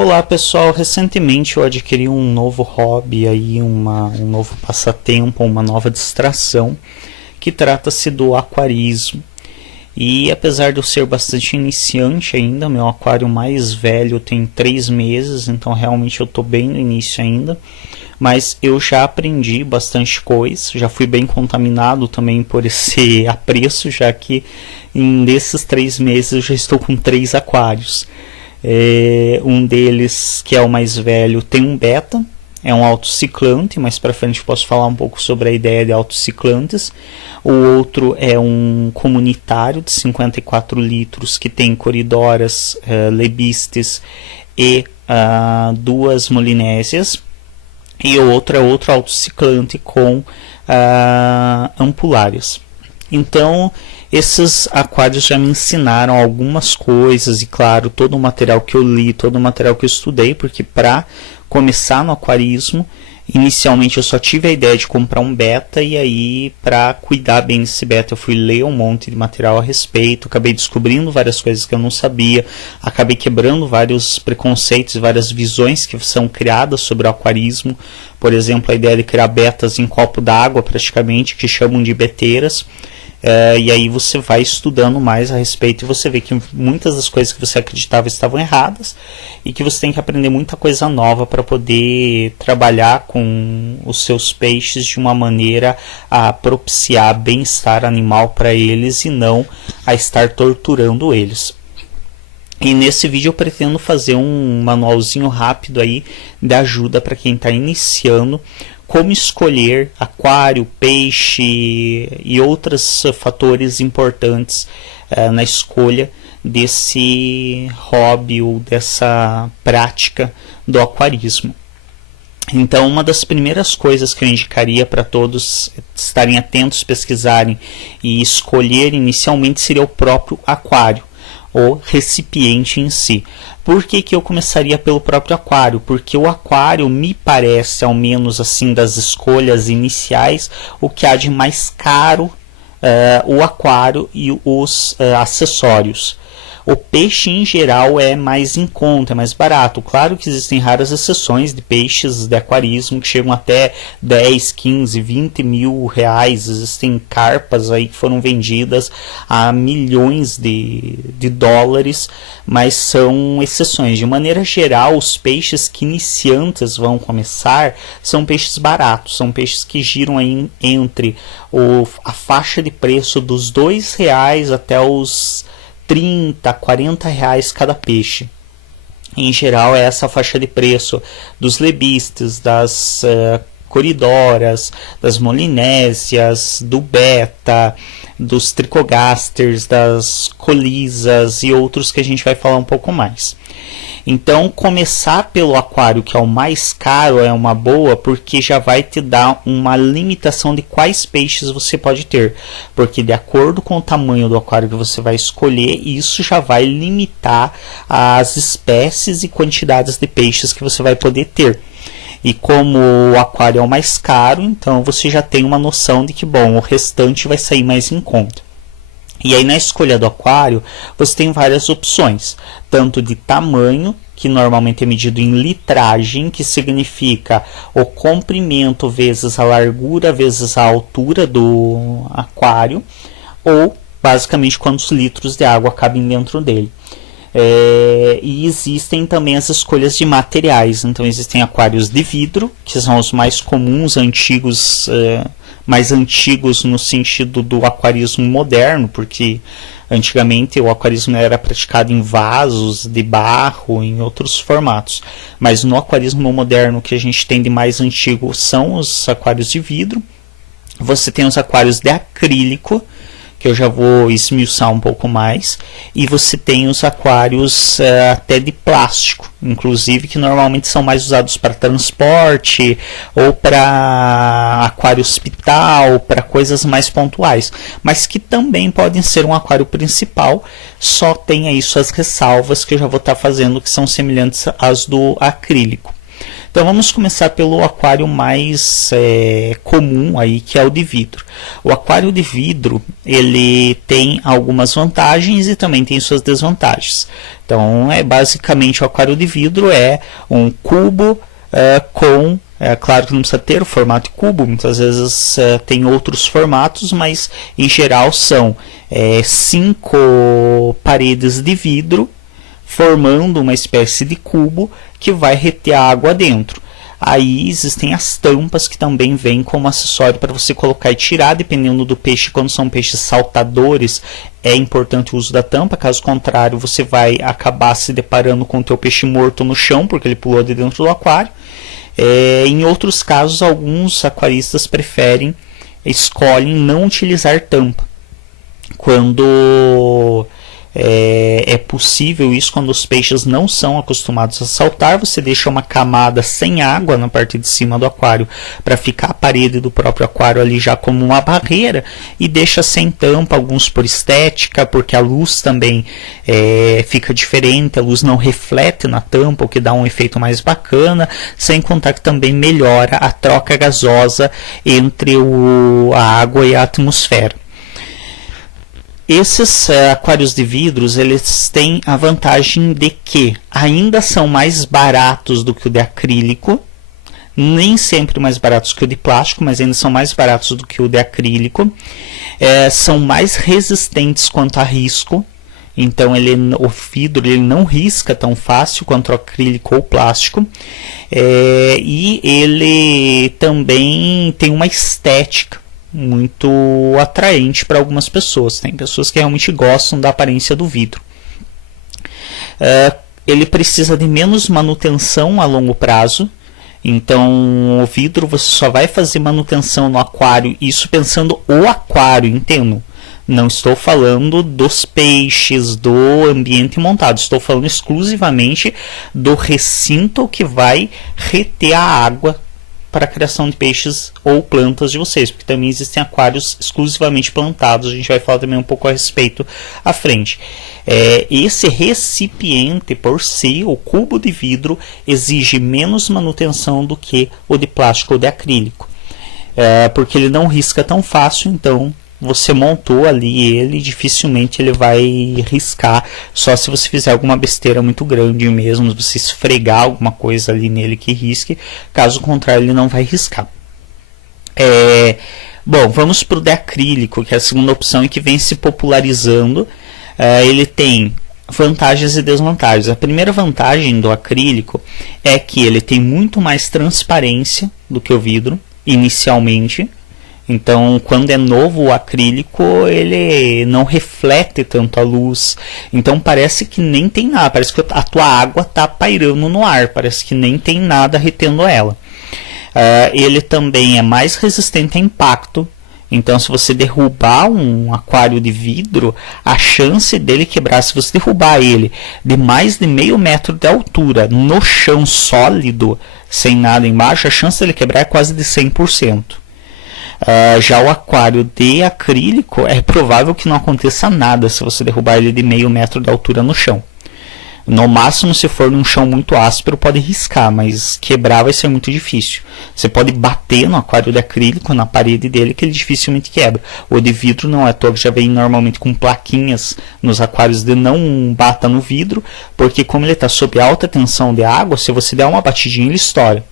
Olá pessoal, recentemente eu adquiri um novo hobby, aí um novo passatempo, uma nova distração, que trata-se do aquarismo. E apesar de eu ser bastante iniciante ainda, meu aquário mais velho tem 3 meses, então realmente eu estou bem no início ainda. Mas eu já aprendi bastante coisa, já fui bem contaminado também por esse apreço, já que nesses 3 meses eu já estou com 3 aquários. Um deles, que é o mais velho, tem um beta, é um autociclante, mais para frente posso falar um pouco sobre a ideia de autociclantes. O outro é um comunitário de 54 litros que tem coridoras, lebistes e 2 molinésias. E o outro é outro autociclante com ampulárias. Então, esses aquários já me ensinaram algumas coisas e, claro, todo o material que eu li, todo o material que eu estudei, porque para começar no aquarismo, inicialmente eu só tive a ideia de comprar um beta e aí, para cuidar bem desse beta, eu fui ler um monte de material a respeito, acabei descobrindo várias coisas que eu não sabia, acabei quebrando vários preconceitos, várias visões que são criadas sobre o aquarismo. Por exemplo, a ideia de criar betas em copo d'água, praticamente, que chamam de beteiras. E aí você vai estudando mais a respeito e você vê que muitas das coisas que você acreditava estavam erradas e que você tem que aprender muita coisa nova para poder trabalhar com os seus peixes de uma maneira a propiciar bem-estar animal para eles e não a estar torturando eles. E nesse vídeo eu pretendo fazer um manualzinho rápido aí de ajuda para quem está iniciando como escolher aquário, peixe e outros fatores importantes na escolha desse hobby ou dessa prática do aquarismo. Então, uma das primeiras coisas que eu indicaria para todos estarem atentos, pesquisarem e escolher inicialmente seria o próprio aquário, o recipiente em si. Por que eu começaria pelo próprio aquário? Porque o aquário me parece, ao menos assim das escolhas iniciais, o que há de mais caro, o aquário e os acessórios. O peixe em geral é mais em conta, é mais barato. Claro que existem raras exceções de peixes de aquarismo que chegam até 10, 15, 20 mil reais. Existem carpas aí que foram vendidas a milhões de dólares, mas são exceções. De maneira geral, os peixes que iniciantes vão começar são peixes baratos, são peixes que giram aí entre a faixa de preço dos R$2 até os 30, 40 reais cada peixe. Em geral é essa faixa de preço dos lebistes, das coridoras, das molinésias, do beta, dos tricogasters, das colisas e outros que a gente vai falar um pouco mais. Então, começar pelo aquário, que é o mais caro, é uma boa, porque já vai te dar uma limitação de quais peixes você pode ter. Porque de acordo com o tamanho do aquário que você vai escolher, isso já vai limitar as espécies e quantidades de peixes que você vai poder ter. E como o aquário é o mais caro, então você já tem uma noção de que, bom, o restante vai sair mais em conta. E aí na escolha do aquário, você tem várias opções, tanto de tamanho, que normalmente é medido em litragem, que significa o comprimento vezes a largura vezes a altura do aquário, ou basicamente quantos litros de água cabem dentro dele. E existem também as escolhas de materiais. Então existem aquários de vidro, que são os mais comuns, antigos, mais antigos no sentido do aquarismo moderno, porque antigamente o aquarismo era praticado em vasos de barro, em outros formatos. Mas no aquarismo moderno, que a gente tem de mais antigo são os aquários de vidro. Você tem os aquários de acrílico, que eu já vou esmiuçar um pouco mais, e você tem os aquários até de plástico, inclusive, que normalmente são mais usados para transporte ou para aquário hospital, para coisas mais pontuais, mas que também podem ser um aquário principal, só tem aí suas ressalvas que eu já vou estar fazendo, que são semelhantes às do acrílico. Então vamos começar pelo aquário mais comum aí, que é o de vidro. O aquário de vidro, ele tem algumas vantagens e também tem suas desvantagens. Então, basicamente o aquário de vidro é um cubo com... claro que não precisa ter o formato de cubo, muitas vezes tem outros formatos, mas em geral são 5 paredes de vidro formando uma espécie de cubo que vai reter a água dentro. Aí existem as tampas que também vêm como acessório para você colocar e tirar, dependendo do peixe. Quando são peixes saltadores, é importante o uso da tampa, caso contrário você vai acabar se deparando com o teu peixe morto no chão, porque ele pulou de dentro do aquário. Em outros casos, alguns aquaristas escolhem não utilizar tampa. Quando é possível isso, quando os peixes não são acostumados a saltar, você deixa uma camada sem água na parte de cima do aquário para ficar a parede do próprio aquário ali já como uma barreira, e deixa sem tampa, alguns por estética, porque a luz também fica diferente, a luz não reflete na tampa, o que dá um efeito mais bacana, sem contar que também melhora a troca gasosa entre a água e a atmosfera. Esses aquários de vidros, eles têm a vantagem de que ainda são mais baratos do que o de acrílico, nem sempre mais baratos que o de plástico, mas ainda são mais baratos do que o de acrílico, são mais resistentes quanto a risco, então o vidro ele não risca tão fácil quanto o acrílico ou o plástico, e ele também tem uma estética muito atraente para algumas pessoas. Tem pessoas que realmente gostam da aparência do vidro. Ele precisa de menos manutenção a longo prazo. Então o vidro você só vai fazer manutenção no aquário, isso pensando o aquário, entendo. Não estou falando dos peixes, do ambiente montado, estou falando exclusivamente do recinto que vai reter a água para a criação de peixes ou plantas de vocês, porque também existem aquários exclusivamente plantados, a gente vai falar também um pouco a respeito à frente. Esse recipiente por si, o cubo de vidro, exige menos manutenção do que o de plástico ou de acrílico, porque ele não risca tão fácil, então você montou ali ele, dificilmente ele vai riscar, só se você fizer alguma besteira muito grande mesmo, você esfregar alguma coisa ali nele que risque, caso contrário ele não vai riscar. Bom, vamos para o de acrílico, que é a segunda opção e que vem se popularizando. Ele tem vantagens e desvantagens. A primeira vantagem do acrílico é que ele tem muito mais transparência do que o vidro, inicialmente. Então, quando é novo o acrílico, ele não reflete tanto a luz. Então, parece que nem tem nada. Parece que a tua água está pairando no ar. Parece que nem tem nada retendo ela. Ele também é mais resistente a impacto. Então, se você derrubar um aquário de vidro, a chance dele quebrar, se você derrubar ele de mais de meio metro de altura no chão sólido, sem nada embaixo, a chance dele quebrar é quase de 100%. Já o aquário de acrílico é provável que não aconteça nada se você derrubar ele de meio metro de altura no chão. No máximo, se for num chão muito áspero, pode riscar, mas quebrar vai ser muito difícil. Você pode bater no aquário de acrílico, na parede dele, que ele dificilmente quebra. O de vidro não é à toa que já vem normalmente com plaquinhas nos aquários de não bata no vidro, porque como ele está sob alta tensão de água, se você der uma batidinha, ele estoura.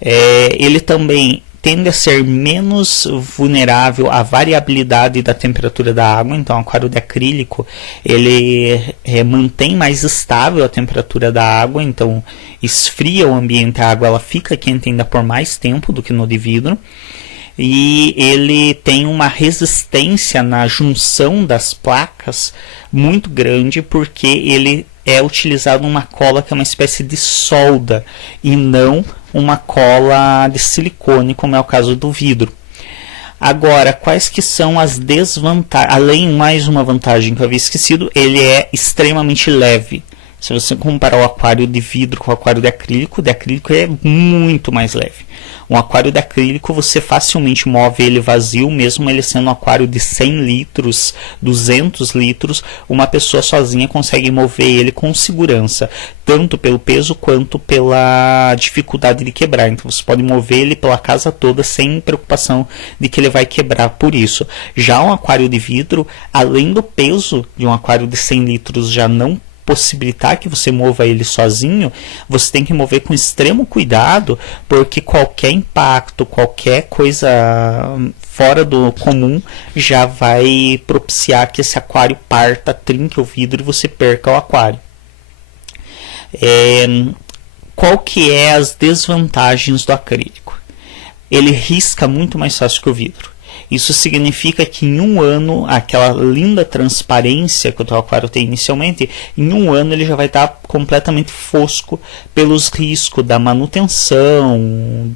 Ele também tende a ser menos vulnerável à variabilidade da temperatura da água. Então, o aquário de acrílico ele mantém mais estável a temperatura da água, então esfria o ambiente, a água ela fica quente ainda por mais tempo do que no de vidro. E ele tem uma resistência na junção das placas muito grande, porque ele é utilizado uma cola que é uma espécie de solda e não uma cola de silicone, como é o caso do vidro. Agora, quais que são as desvantagens? Além, mais uma vantagem que eu havia esquecido, ele é extremamente leve. Se você comparar o aquário de vidro com o aquário de acrílico é muito mais leve. Um aquário de acrílico você facilmente move ele vazio, mesmo ele sendo um aquário de 100 litros, 200 litros, uma pessoa sozinha consegue mover ele com segurança, tanto pelo peso quanto pela dificuldade de quebrar. Então você pode mover ele pela casa toda sem preocupação de que ele vai quebrar por isso. Já um aquário de vidro, além do peso de um aquário de 100 litros já não possibilitar que você mova ele sozinho, você tem que mover com extremo cuidado, porque qualquer impacto, qualquer coisa fora do comum já vai propiciar que esse aquário parta, trinque o vidro e você perca o aquário. Qual que é as desvantagens do acrílico? Ele risca muito mais fácil que o vidro. Isso significa que em um ano, aquela linda transparência que o teu aquário tem inicialmente, em um ano ele já vai estar completamente fosco pelos riscos da manutenção,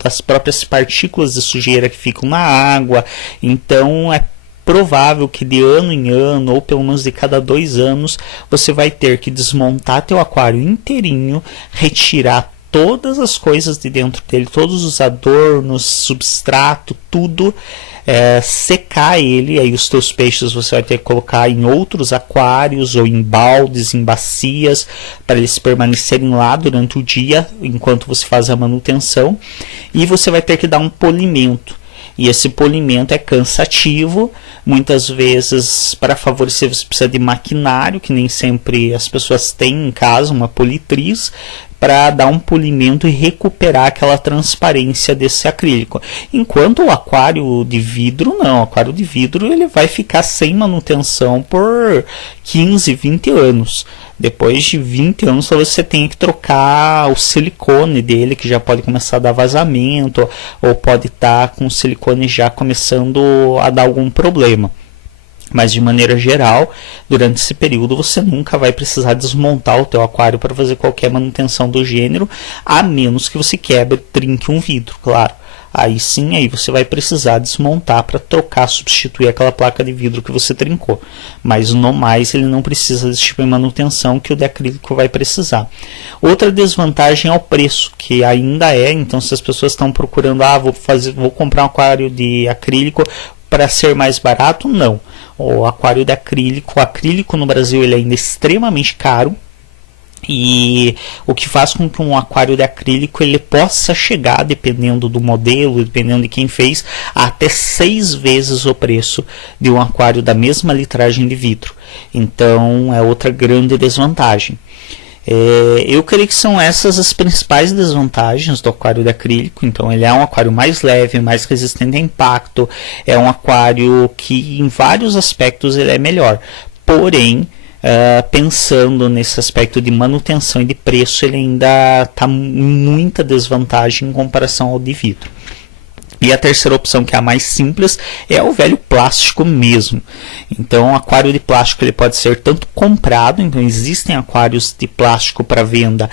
das próprias partículas de sujeira que ficam na água. Então é provável que de ano em ano, ou pelo menos de cada 2 anos, você vai ter que desmontar teu aquário inteirinho, retirar todas as coisas de dentro dele, todos os adornos, substrato, tudo, secar ele. Aí os teus peixes você vai ter que colocar em outros aquários ou em baldes, em bacias, para eles permanecerem lá durante o dia enquanto você faz a manutenção. E você vai ter que dar um polimento. E esse polimento é cansativo. Muitas vezes, para favorecer, você precisa de maquinário, que nem sempre as pessoas têm em casa, uma politriz, para dar um polimento e recuperar aquela transparência desse acrílico. Enquanto o aquário de vidro, não. O aquário de vidro ele vai ficar sem manutenção por 15, 20 anos. Depois de 20 anos, você tem que trocar o silicone dele, que já pode começar a dar vazamento, ou pode estar com o silicone já começando a dar algum problema. Mas de maneira geral, durante esse período você nunca vai precisar desmontar o teu aquário para fazer qualquer manutenção do gênero, a menos que você quebre, trinque um vidro, claro. Aí sim, aí você vai precisar desmontar para trocar, substituir aquela placa de vidro que você trincou. Mas no mais ele não precisa desse tipo de manutenção que o de acrílico vai precisar. Outra desvantagem é o preço, que ainda então se as pessoas estão procurando, vou comprar um aquário de acrílico para ser mais barato, não. O aquário de acrílico, o acrílico no Brasil ele ainda é extremamente caro. E o que faz com que um aquário de acrílico ele possa chegar, dependendo do modelo, dependendo de quem fez, a até 6 vezes o preço de um aquário da mesma litragem de vidro. Então é outra grande desvantagem. Eu creio que são essas as principais desvantagens do aquário de acrílico. Então ele é um aquário mais leve, mais resistente a impacto, é um aquário que em vários aspectos ele é melhor. Porém, pensando nesse aspecto de manutenção e de preço, ele ainda está em muita desvantagem em comparação ao de vidro. E a terceira opção, que é a mais simples, é o velho plástico mesmo. Então, o aquário de plástico ele pode ser tanto comprado, então existem aquários de plástico para venda,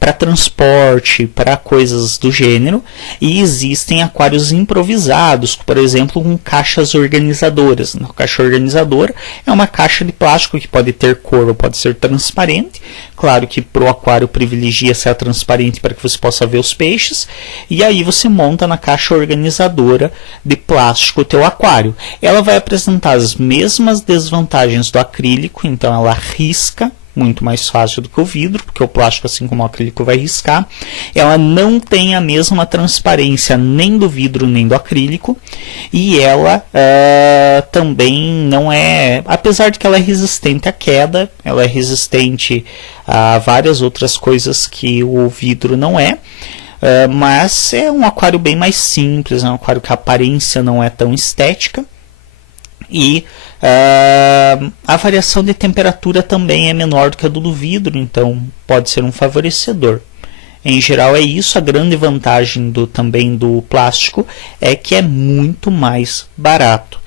para transporte, para coisas do gênero, e existem aquários improvisados, por exemplo, com caixas organizadoras. A caixa organizadora é uma caixa de plástico que pode ter cor ou pode ser transparente. Claro que para o aquário privilegia ser transparente para que você possa ver os peixes. E aí você monta na caixa organizadora de plástico o teu aquário. Ela vai apresentar as mesmas desvantagens do acrílico, então ela risca muito mais fácil do que o vidro, porque o plástico, assim como o acrílico, vai riscar. Ela não tem a mesma transparência nem do vidro nem do acrílico, e ela também não é, apesar de que ela é resistente à queda, ela é resistente a várias outras coisas que o vidro não é. Mas é um aquário bem mais simples, é um aquário que a aparência não é tão estética. E a variação de temperatura também é menor do que a do vidro, então pode ser um favorecedor. Em geral é isso. A grande vantagem também do plástico é que é muito mais barato.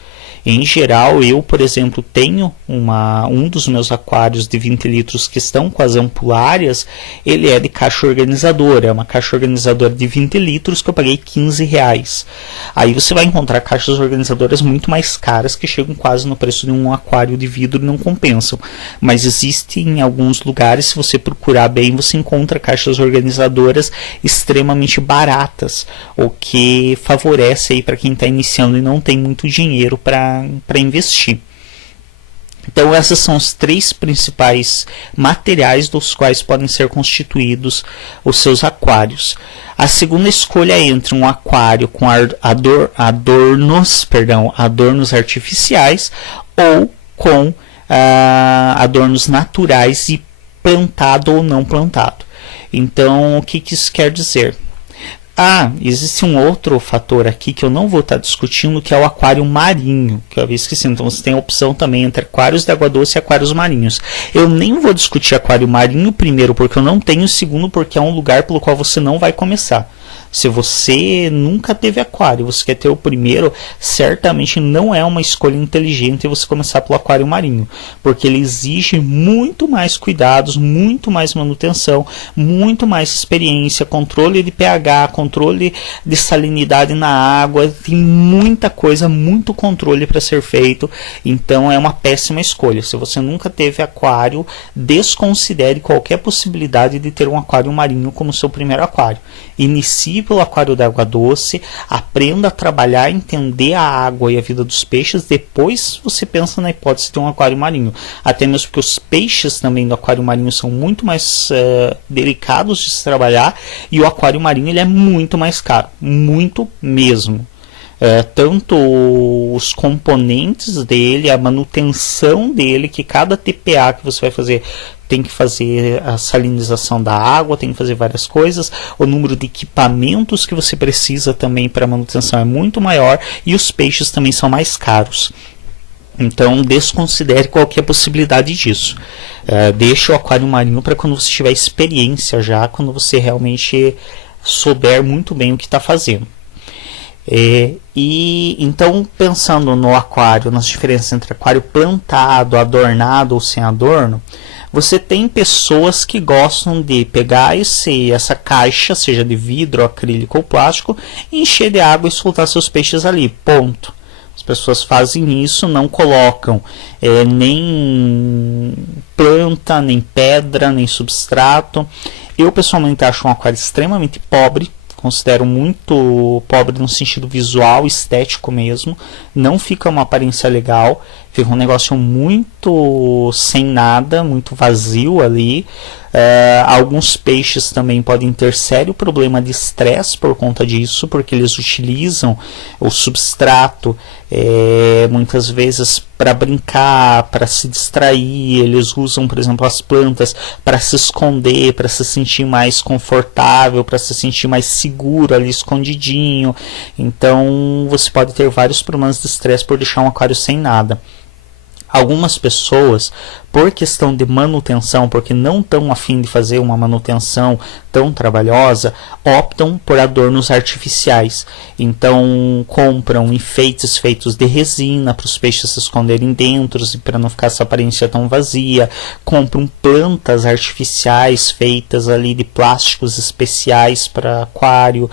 Em geral, eu, por exemplo, tenho um dos meus aquários de 20 litros que estão com as ampulárias, ele é de caixa organizadora, é uma caixa organizadora de 20 litros que eu paguei R$15. Aí você vai encontrar caixas organizadoras muito mais caras que chegam quase no preço de um aquário de vidro e não compensam. Mas existem em alguns lugares, se você procurar bem, você encontra caixas organizadoras extremamente baratas, o que favorece aí para quem está iniciando e não tem muito dinheiro para investir. Então essas são os 3 principais materiais dos quais podem ser constituídos os seus aquários. A segunda escolha é entre um aquário com adornos artificiais ou com adornos naturais e plantado ou não plantado. Então, o que isso quer dizer? Existe um outro fator aqui que eu não vou estar discutindo, que é o aquário marinho, que eu havia esquecido. Então você tem a opção também entre aquários de água doce e aquários marinhos. Eu nem vou discutir aquário marinho primeiro, porque eu não tenho, segundo, porque é um lugar pelo qual você não vai começar. Se você nunca teve aquário, você quer ter o primeiro, certamente não é uma escolha inteligente você começar pelo aquário marinho, porque ele exige muito mais cuidados, muito mais manutenção, muito mais experiência, controle de pH, controle de salinidade na água, tem muita coisa, muito controle para ser feito, então é uma péssima escolha. Se você nunca teve aquário, desconsidere qualquer possibilidade de ter um aquário marinho como seu primeiro aquário. Inicie pelo aquário da água doce, aprenda a trabalhar, entender a água e a vida dos peixes, depois você pensa na hipótese de ter um aquário marinho, até mesmo porque os peixes também do aquário marinho são muito mais delicados de se trabalhar, e o aquário marinho ele é muito mais caro, muito mesmo. Tanto os componentes dele, a manutenção dele, que cada TPA que você vai fazer tem que fazer a salinização da água, tem que fazer várias coisas, o número de equipamentos que você precisa também para manutenção é muito maior, e os peixes também são mais caros. Então desconsidere qualquer possibilidade disso. Deixe o aquário marinho para quando você tiver experiência já, quando você realmente souber muito bem o que está fazendo. E então, pensando no aquário, nas diferenças entre aquário plantado, adornado ou sem adorno, você tem pessoas que gostam de pegar essa caixa, seja de vidro, acrílico ou plástico, encher de água e soltar seus peixes ali, ponto. As pessoas fazem isso, não colocam nem planta, nem pedra, nem substrato. Eu pessoalmente acho um aquário extremamente pobre. Considero muito pobre no sentido visual, estético mesmo. Não fica uma aparência legal. Fica um negócio muito sem nada, muito vazio ali. Alguns peixes também podem ter sério problema de estresse por conta disso, porque eles utilizam o substrato muitas vezes para brincar, para se distrair. Eles usam, por exemplo, as plantas para se esconder, para se sentir mais confortável, para se sentir mais seguro ali escondidinho. Então você pode ter vários problemas de estresse por deixar um aquário sem nada. Algumas pessoas, por questão de manutenção, porque não estão a fim de fazer uma manutenção tão trabalhosa, optam por adornos artificiais. Então compram enfeites feitos de resina para os peixes se esconderem dentro e para não ficar essa aparência tão vazia. Compram plantas artificiais feitas ali de plásticos especiais para aquário.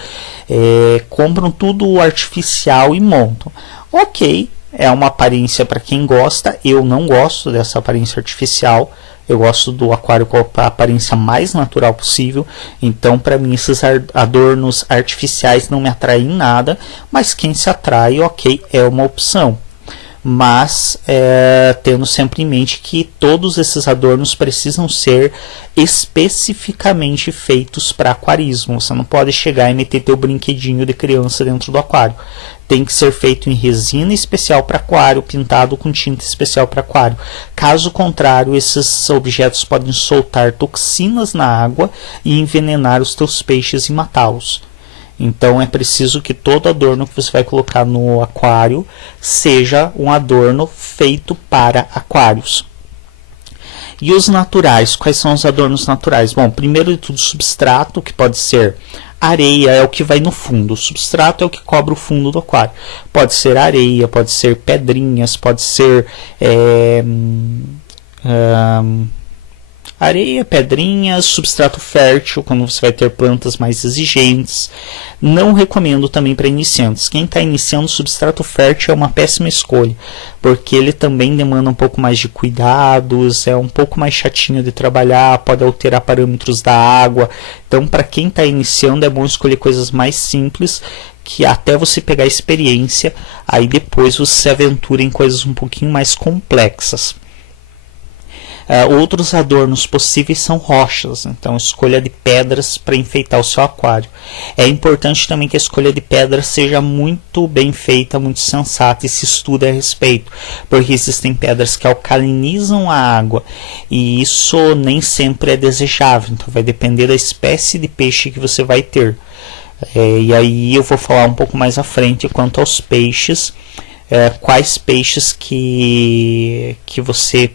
Compram tudo artificial e montam. Ok. É uma aparência para quem gosta. Eu não gosto dessa aparência artificial. Eu gosto do aquário com a aparência mais natural possível. Então, para mim, esses adornos artificiais não me atraem nada. Mas quem se atrai, ok, é uma opção. Mas tendo sempre em mente que todos esses adornos precisam ser especificamente feitos para aquarismo. Você não pode chegar e meter teu brinquedinho de criança dentro do aquário. Tem que ser feito em resina especial para aquário, pintado com tinta especial para aquário. Caso contrário, esses objetos podem soltar toxinas na água e envenenar os teus peixes e matá-los. Então é preciso que todo adorno que você vai colocar no aquário seja um adorno feito para aquários. E os naturais, quais são os adornos naturais? Bom, primeiro de tudo, substrato, que pode ser areia, é o que vai no fundo. O substrato é o que cobre o fundo do aquário. Pode ser areia, pode ser pedrinhas, pode ser areia, pedrinhas, substrato fértil, quando você vai ter plantas mais exigentes. Não recomendo também para iniciantes. Quem está iniciando, substrato fértil é uma péssima escolha, porque ele também demanda um pouco mais de cuidados, é um pouco mais chatinho de trabalhar, pode alterar parâmetros da água. Então, para quem está iniciando, é bom escolher coisas mais simples, que até você pegar experiência, aí depois você se aventura em coisas um pouquinho mais complexas. Outros adornos possíveis são rochas, então escolha de pedras para enfeitar o seu aquário. É importante também que a escolha de pedras seja muito bem feita, muito sensata e se estude a respeito, porque existem pedras que alcalinizam a água e isso nem sempre é desejável, então vai depender da espécie de peixe que você vai ter. E aí eu vou falar um pouco mais à frente quanto aos peixes, quais peixes que você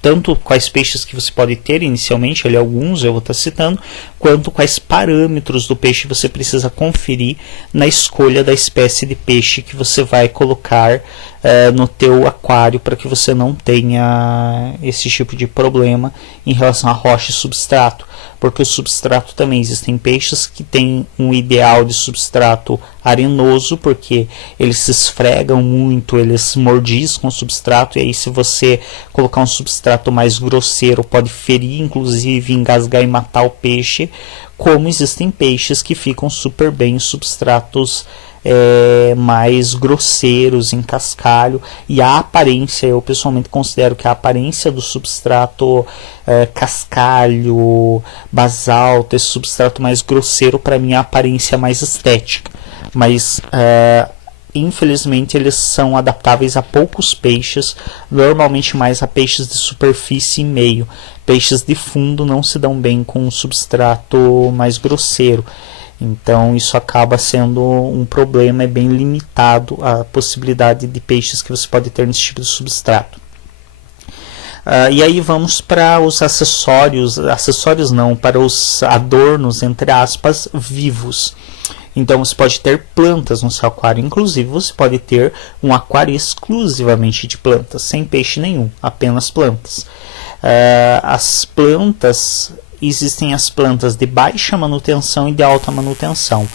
tanto quais peixes que você pode ter inicialmente, ali alguns eu vou estar citando, quanto quais parâmetros do peixe você precisa conferir na escolha da espécie de peixe que você vai colocar no teu aquário, para que você não tenha esse tipo de problema em relação a rocha e substrato, porque o substrato também existem peixes que têm um ideal de substrato arenoso, porque eles se esfregam muito, eles mordiscam o substrato, e aí se você colocar um substrato mais grosseiro pode ferir, inclusive engasgar e matar o peixe, como existem peixes que ficam super bem em substratos mais grosseiros, em cascalho, e a aparência, eu pessoalmente considero que a aparência do substrato cascalho, basalto, esse substrato mais grosseiro, para mim é a aparência mais estética, mas infelizmente eles são adaptáveis a poucos peixes, normalmente mais a peixes de superfície e meio. Peixes de fundo não se dão bem com um substrato mais grosseiro, então isso acaba sendo um problema, é bem limitado a possibilidade de peixes que você pode ter nesse tipo de substrato. E aí vamos para os acessórios não, para os adornos, entre aspas, vivos. Então você pode ter plantas no seu aquário, inclusive você pode ter um aquário exclusivamente de plantas, sem peixe nenhum, apenas plantas. As plantas, existem as plantas de baixa manutenção e de alta manutenção.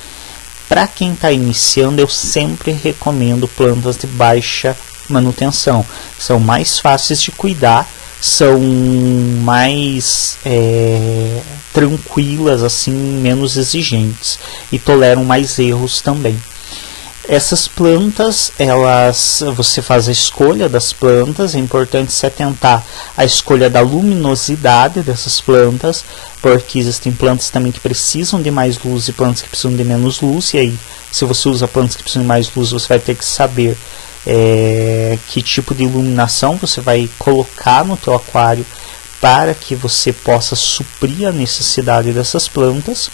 Para quem está iniciando, eu sempre recomendo plantas de baixa manutenção. São mais fáceis de cuidar, são mais tranquilas, assim, menos exigentes, e toleram mais erros também. Essas plantas, você faz a escolha das plantas, é importante se atentar à escolha da luminosidade dessas plantas, porque existem plantas também que precisam de mais luz e plantas que precisam de menos luz, e aí se você usa plantas que precisam de mais luz, você vai ter que saber que tipo de iluminação você vai colocar no teu aquário para que você possa suprir a necessidade dessas plantas.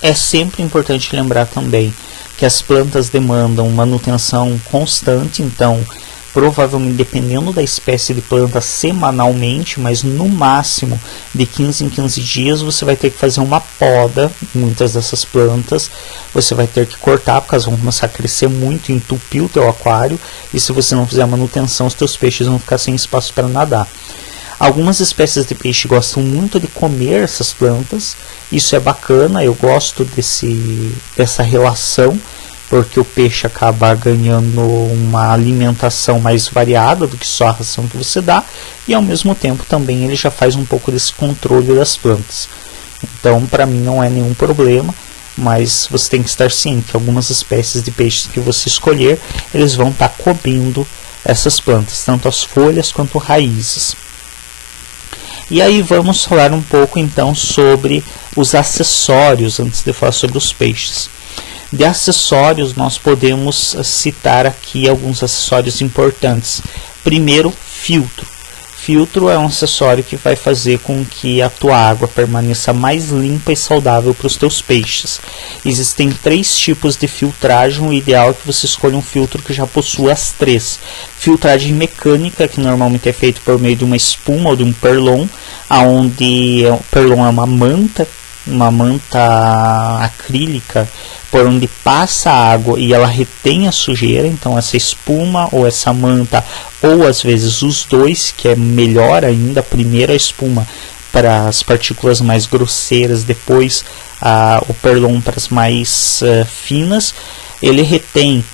É sempre importante lembrar também que as plantas demandam manutenção constante, então provavelmente, dependendo da espécie de planta, semanalmente, mas no máximo de 15 em 15 dias você vai ter que fazer uma poda. Muitas dessas plantas você vai ter que cortar, porque elas vão começar a crescer muito, entupir o teu aquário, e se você não fizer a manutenção, os teus peixes vão ficar sem espaço para nadar. Algumas espécies de peixe gostam muito de comer essas plantas, isso é bacana, eu gosto dessa relação, porque o peixe acaba ganhando uma alimentação mais variada do que só a ração que você dá, e ao mesmo tempo também ele já faz um pouco desse controle das plantas. Então, para mim não é nenhum problema, mas você tem que estar ciente que algumas espécies de peixes que você escolher, eles vão estar comendo essas plantas, tanto as folhas quanto raízes. E aí vamos falar um pouco então sobre os acessórios, antes de falar sobre os peixes. De acessórios, nós podemos citar aqui alguns acessórios importantes. Primeiro, filtro. Filtro é um acessório que vai fazer com que a tua água permaneça mais limpa e saudável para os teus peixes. Existem 3 tipos de filtragem, o ideal é que você escolha um filtro que já possua as 3. Filtragem mecânica, que normalmente é feito por meio de uma espuma ou de um perlon, onde o perlon é uma manta acrílica, por onde passa a água e ela retém a sujeira. Então essa espuma ou essa manta, ou às vezes os dois, que é melhor ainda, primeiro a espuma para as partículas mais grosseiras, depois o perlon para as mais finas, ele retém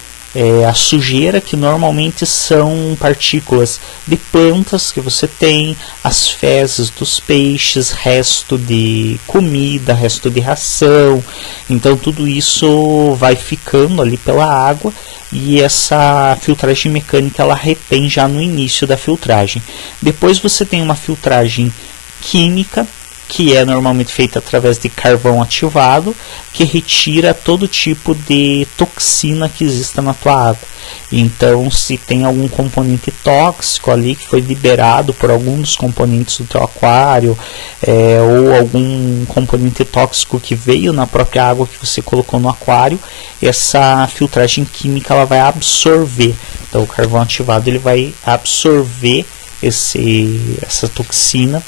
a sujeira, que normalmente são partículas de plantas que você tem, as fezes dos peixes, resto de comida, resto de ração. Então tudo isso vai ficando ali pela água, e essa filtragem mecânica ela retém já no início da filtragem. Depois você tem uma filtragem química, que é normalmente feita através de carvão ativado, que retira todo tipo de toxina que exista na tua água. Então, se tem algum componente tóxico ali que foi liberado por algum dos componentes do teu aquário, ou algum componente tóxico que veio na própria água que você colocou no aquário, essa filtragem química ela vai absorver. Então, o carvão ativado ele vai absorver essa toxina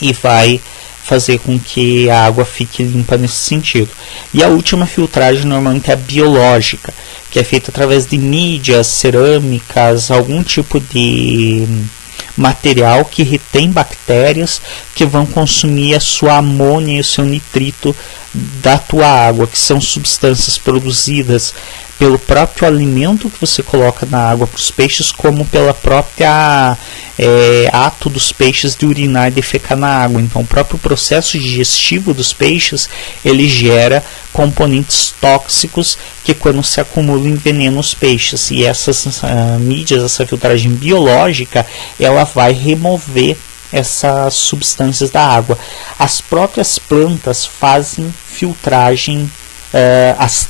e vai fazer com que a água fique limpa nesse sentido. E a última filtragem normalmente é a biológica, que é feita através de mídias, cerâmicas, algum tipo de material que retém bactérias que vão consumir a sua amônia e o seu nitrito da tua água, que são substâncias produzidas pelo próprio alimento que você coloca na água para os peixes, como pela própria ato dos peixes de urinar e defecar na água. Então o próprio processo digestivo dos peixes ele gera componentes tóxicos que, quando se acumulam, envenenam os peixes, e essas mídias, essa filtragem biológica, ela vai remover essas substâncias da água. As próprias plantas fazem filtragem,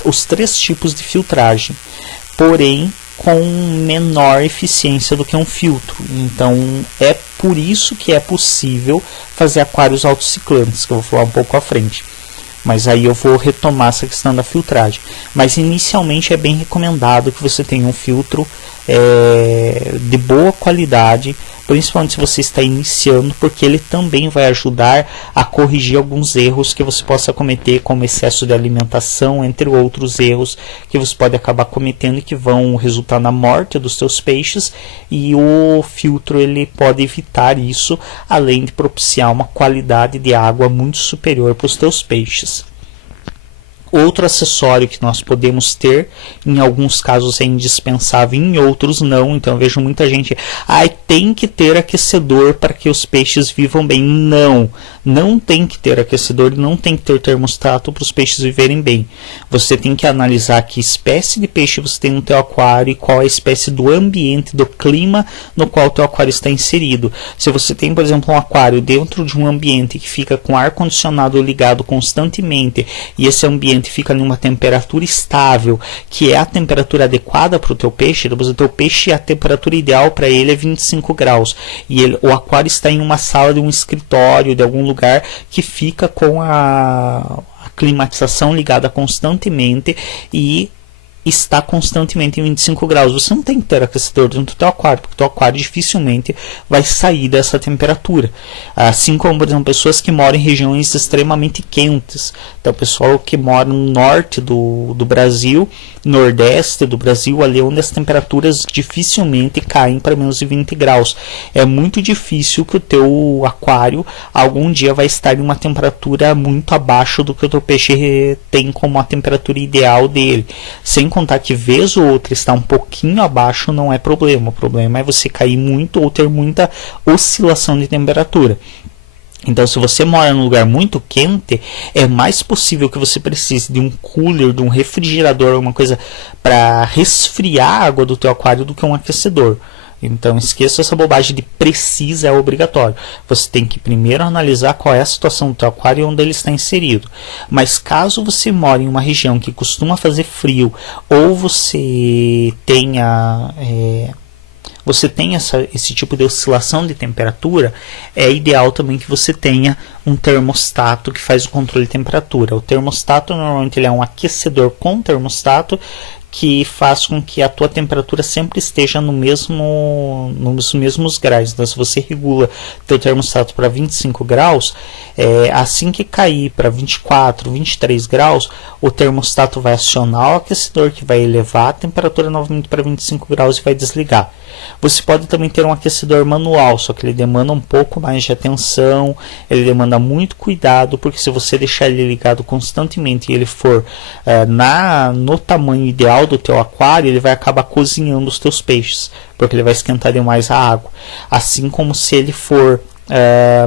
os 3 tipos de filtragem, porém com menor eficiência do que um filtro. Então é por isso que é possível fazer aquários autociclantes, que eu vou falar um pouco à frente. Mas aí eu vou retomar essa questão da filtragem. Mas inicialmente é bem recomendado que você tenha um filtro de boa qualidade, principalmente se você está iniciando, porque ele também vai ajudar a corrigir alguns erros que você possa cometer, como excesso de alimentação, entre outros erros que você pode acabar cometendo e que vão resultar na morte dos seus peixes, e o filtro ele pode evitar isso, além de propiciar uma qualidade de água muito superior para os teus peixes. Outro acessório que nós podemos ter, em alguns casos é indispensável, em outros não. Então eu vejo muita gente, tem que ter aquecedor para que os peixes vivam bem. Não tem que ter aquecedor, não tem que ter termostato para os peixes viverem bem. Você tem que analisar que espécie de peixe você tem no teu aquário e qual é a espécie do ambiente, do clima no qual o teu aquário está inserido. Se você tem, por exemplo, um aquário dentro de um ambiente que fica com ar-condicionado ligado constantemente, e esse ambiente fica em uma temperatura estável, que é a temperatura adequada para o teu peixe, depois o teu peixe, a temperatura ideal para ele é 25 graus, e o aquário está em uma sala de um escritório, de algum lugar que fica com a climatização ligada constantemente e está constantemente em 25 graus. Você não tem que ter aquecedor dentro do teu aquário, porque o teu aquário dificilmente vai sair dessa temperatura. Assim como, por exemplo, pessoas que moram em regiões extremamente quentes. Então, o pessoal que mora no norte do Brasil, nordeste do Brasil, ali onde as temperaturas dificilmente caem para menos de 20 graus. É muito difícil que o teu aquário algum dia vai estar em uma temperatura muito abaixo do que o teu peixe tem como a temperatura ideal dele. Sem contar que vez ou outra está um pouquinho abaixo não é problema. O problema é você cair muito ou ter muita oscilação de temperatura. Então, se você mora num lugar muito quente, é mais possível que você precise de um cooler, de um refrigerador, alguma coisa para resfriar a água do teu aquário do que um aquecedor. Então, esqueça essa bobagem de precisa, é obrigatório. Você tem que primeiro analisar qual é a situação do teu aquário e onde ele está inserido. Mas caso você mora em uma região que costuma fazer frio, ou você tenha esse tipo de oscilação de temperatura, é ideal também que você tenha um termostato que faz o controle de temperatura. O termostato normalmente ele é um aquecedor com termostato, que faz com que a tua temperatura sempre esteja nos mesmos graus. Então, se você regula teu termostato para 25 graus, assim que cair para 24, 23 graus, o termostato vai acionar o aquecedor, que vai elevar a temperatura novamente para 25 graus e vai desligar. Você pode também ter um aquecedor manual, só que ele demanda um pouco mais de atenção, ele demanda muito cuidado, porque se você deixar ele ligado constantemente e ele for no tamanho ideal final do teu aquário, ele vai acabar cozinhando os teus peixes, porque ele vai esquentar demais a água. Assim como se ele for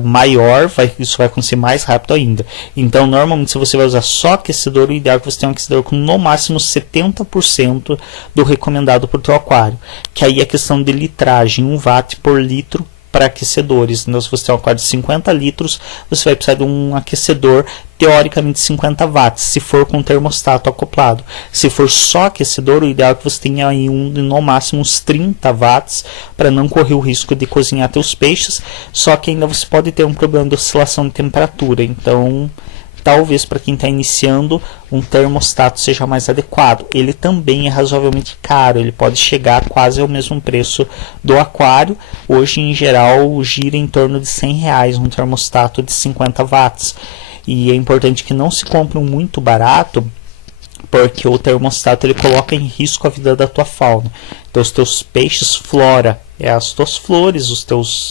maior, isso vai acontecer mais rápido ainda. Então, normalmente, se você vai usar só aquecedor, o ideal é que você tenha um aquecedor com no máximo 70% do recomendado para o teu aquário, que aí é questão de litragem, 1 watt por litro para aquecedores. Então, se você tem um aquário de 50 litros, você vai precisar de um aquecedor teoricamente 50 watts, se for com termostato acoplado. Se for só aquecedor, o ideal é que você tenha aí no máximo uns 30 watts, para não correr o risco de cozinhar teus peixes, só que ainda você pode ter um problema de oscilação de temperatura. Então, talvez para quem está iniciando, um termostato seja mais adequado. Ele também é razoavelmente caro, ele pode chegar quase ao mesmo preço do aquário. Hoje, em geral, gira em torno de R$100 um termostato de 50 watts. E é importante que não se compre um muito barato, porque o termostato ele coloca em risco a vida da tua fauna. Então, os teus peixes, flora é as tuas flores,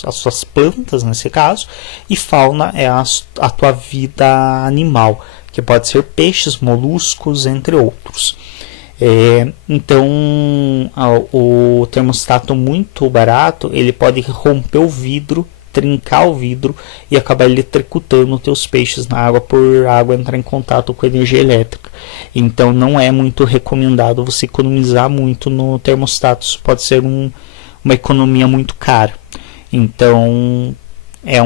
as tuas plantas nesse caso, e fauna é a tua vida animal, que pode ser peixes, moluscos, entre outros. Então, o termostato muito barato, ele pode romper o vidro, trincar o vidro e acabar eletrocutando os teus peixes na água, por a água entrar em contato com a energia elétrica. Então não é muito recomendado você economizar muito no termostato, isso pode ser uma economia muito cara. Então é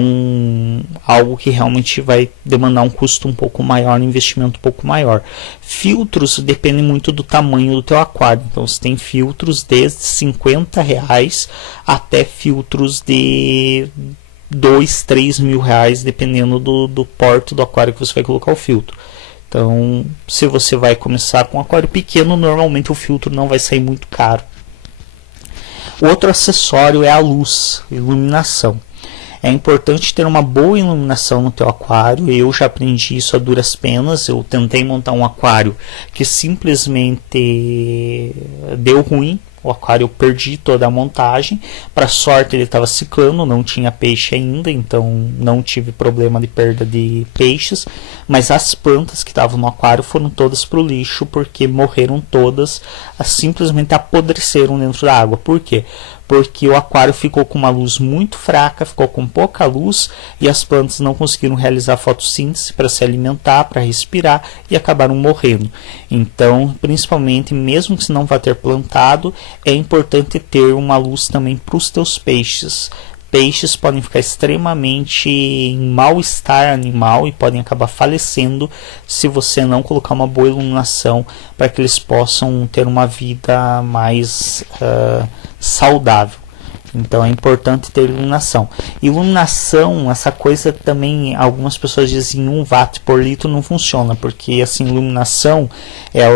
algo que realmente vai demandar um custo um pouco maior, um investimento um pouco maior. Filtros dependem muito do tamanho do teu aquário. Então você tem filtros desde R$50 até filtros de R$2, R$3 dependendo do porte do aquário que você vai colocar o filtro. Então, se você vai começar com um aquário pequeno, normalmente o filtro não vai sair muito caro. Outro acessório é a luz, iluminação. É importante ter uma boa iluminação no teu aquário. Eu já aprendi isso a duras penas. Eu tentei montar um aquário que simplesmente deu ruim. O aquário, eu perdi toda a montagem. Para sorte, ele estava ciclando, não tinha peixe ainda, então não tive problema de perda de peixes. Mas as plantas que estavam no aquário foram todas para o lixo, porque morreram todas, simplesmente apodreceram dentro da água. Por quê? Porque o aquário ficou com uma luz muito fraca, ficou com pouca luz, e as plantas não conseguiram realizar fotossíntese para se alimentar, para respirar, e acabaram morrendo. Então, principalmente, mesmo que você não vá ter plantado, é importante ter uma luz também para os teus peixes. Peixes podem ficar extremamente em mal-estar animal e podem acabar falecendo se você não colocar uma boa iluminação para que eles possam ter uma vida mais saudável. Então é importante ter iluminação. Iluminação, essa coisa também, algumas pessoas dizem 1 watt por litro não funciona, porque assim, iluminação,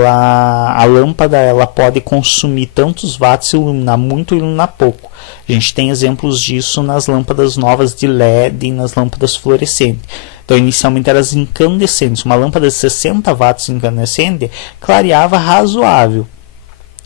a lâmpada ela pode consumir tantos watts, iluminar muito e iluminar pouco. A gente tem exemplos disso nas lâmpadas novas de LED e nas lâmpadas fluorescentes. Então, inicialmente eram as incandescentes. Uma lâmpada de 60 watts incandescente clareava razoável.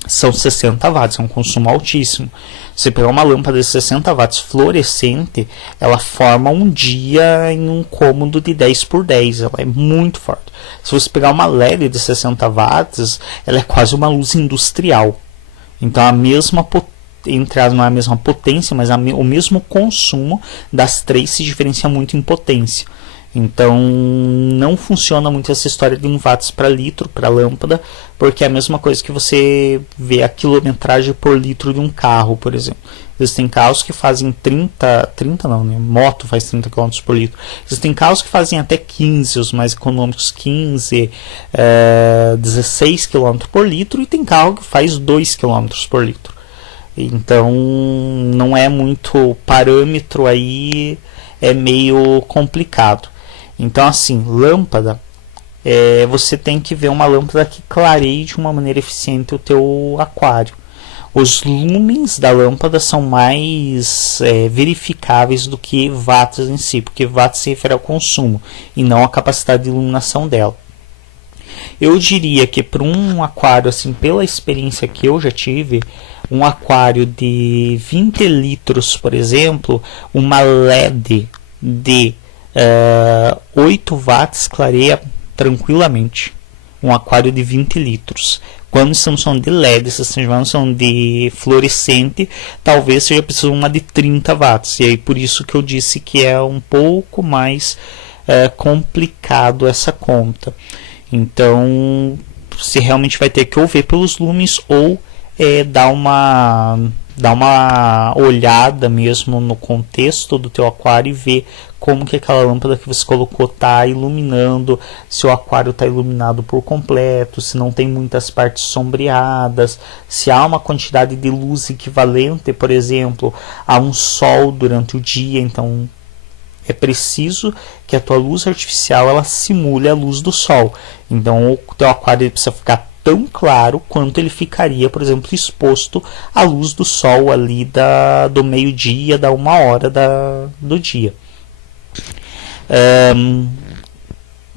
São 60 watts, é um consumo altíssimo. Se pegar uma lâmpada de 60 watts fluorescente, ela forma um dia em um cômodo de 10 por 10, ela é muito forte. Se você pegar uma LED de 60 watts, ela é quase uma luz industrial. Então a mesma não é a mesma potência, mas o mesmo consumo das três se diferencia muito em potência. Então não funciona muito essa história de 1 watts para litro para lâmpada, porque é a mesma coisa que você vê a quilometragem por litro de um carro, por exemplo. Existem carros que fazem 30 não, né? Moto faz 30 km por litro. Existem carros que fazem até 15, os mais econômicos 15, 16 km por litro, e tem carro que faz 2 km por litro. Então não é muito parâmetro aí, é meio complicado. Então assim, lâmpada, você tem que ver uma lâmpada que clareie de uma maneira eficiente o teu aquário. Os lumens da lâmpada são mais verificáveis do que watts em si, porque watts se refere ao consumo e não à capacidade de iluminação dela. Eu diria que para um aquário, assim, pela experiência que eu já tive, um aquário de 20 litros, por exemplo, uma LED de 8 watts clareia tranquilamente. um aquário de 20 litros. Quando estamos falando de LED, se estamos falando de fluorescente, talvez seja preciso uma de 30 watts. E aí por isso que eu disse que é um pouco mais complicado essa conta. Então, você realmente vai ter que ou ver pelos lumens ou dar uma olhada mesmo no contexto do teu aquário e ver como que aquela lâmpada que você colocou está iluminando, se o aquário está iluminado por completo, se não tem muitas partes sombreadas, se há uma quantidade de luz equivalente, por exemplo, a um sol durante o dia. Então é preciso que a tua luz artificial ela simule a luz do sol. Então o teu aquário ele precisa ficar tão claro quanto ele ficaria, por exemplo, exposto à luz do sol ali do meio-dia, da 1h do dia.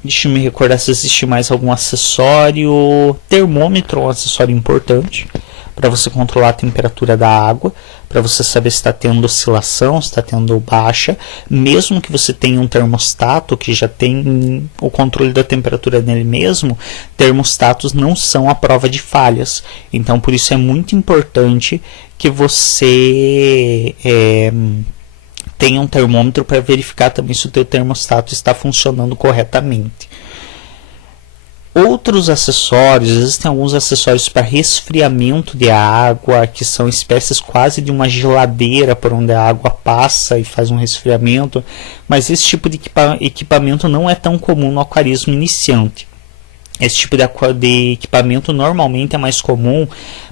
Deixa eu me recordar se existe mais algum acessório. Termômetro é um acessório importante para você controlar a temperatura da água, para você saber se está tendo oscilação, se está tendo baixa. Mesmo que você tenha um termostato que já tem o controle da temperatura nele mesmo, termostatos não são a prova de falhas. Então, por isso é muito importante que você tenha um termômetro para verificar também se o teu termostato está funcionando corretamente. Outros acessórios, existem alguns acessórios para resfriamento de água, que são espécies quase de uma geladeira por onde a água passa e faz um resfriamento, mas esse tipo de equipamento não é tão comum no aquarismo iniciante. Esse tipo de equipamento normalmente é mais comum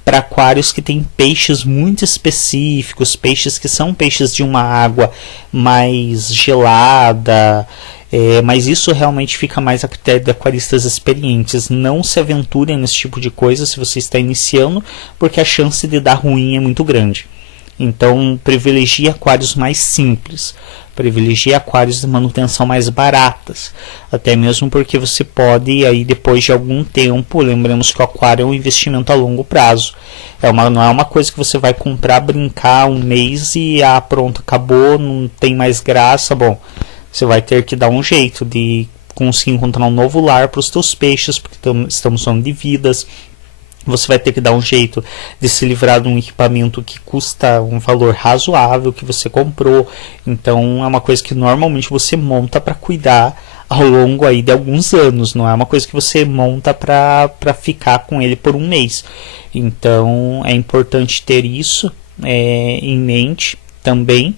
para aquários que têm peixes muito específicos, peixes que são peixes de uma água mais gelada. Mas isso realmente fica mais a critério de aquaristas experientes. Não se aventurem nesse tipo de coisa se você está iniciando, porque a chance de dar ruim é muito grande. Então privilegie aquários mais simples, privilegie aquários de manutenção mais baratas, até mesmo porque você pode, aí depois de algum tempo, lembramos que o aquário é um investimento a longo prazo, não é uma coisa que você vai comprar, brincar um mês e pronto, acabou, não tem mais graça. Bom, você vai ter que dar um jeito de conseguir encontrar um novo lar para os teus peixes, porque estamos falando de vidas. Você vai ter que dar um jeito de se livrar de um equipamento que custa um valor razoável que você comprou. Então é uma coisa que normalmente você monta para cuidar ao longo aí de alguns anos. Não é uma coisa que você monta para ficar com ele por um mês. Então é importante ter isso em mente também.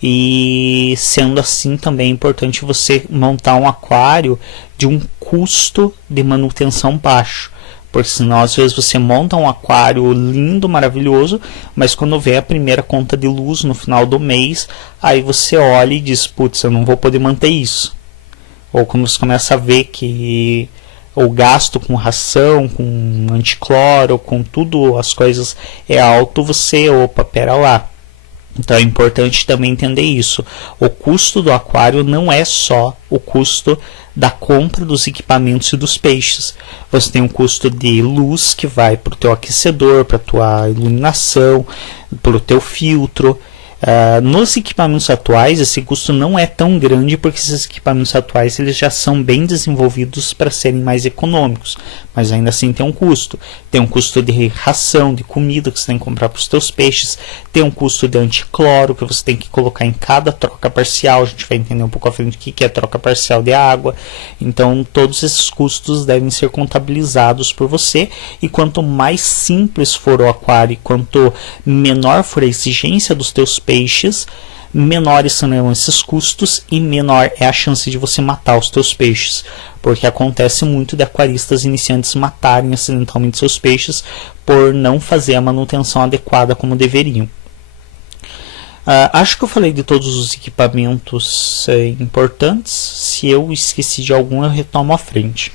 E sendo assim, também é importante você montar um aquário de um custo de manutenção baixo. Porque senão às vezes você monta um aquário lindo, maravilhoso, mas quando vem a primeira conta de luz no final do mês, aí você olha e diz, putz, eu não vou poder manter isso. Ou quando você começa a ver que o gasto com ração, com anticloro, com tudo, as coisas é alto, você, opa, pera lá. Então é importante também entender isso. O custo do aquário não é só o custo da compra dos equipamentos e dos peixes. Você tem um custo de luz que vai para o teu aquecedor, para a tua iluminação, para o teu filtro. Nos equipamentos atuais esse custo não é tão grande, porque esses equipamentos atuais eles já são bem desenvolvidos para serem mais econômicos, mas ainda assim tem um custo. Tem um custo de ração, de comida que você tem que comprar para os teus peixes, tem um custo de anticloro que você tem que colocar em cada troca parcial. A gente vai entender um pouco à frente o que é troca parcial de água. Então todos esses custos devem ser contabilizados por você, e quanto mais simples for o aquário, quanto menor for a exigência dos teus peixes, menores serão esses custos e menor é a chance de você matar os teus peixes, porque acontece muito de aquaristas iniciantes matarem acidentalmente seus peixes por não fazer a manutenção adequada como deveriam. Acho que eu falei de todos os equipamentos importantes. Se eu esqueci de algum, eu retomo à frente.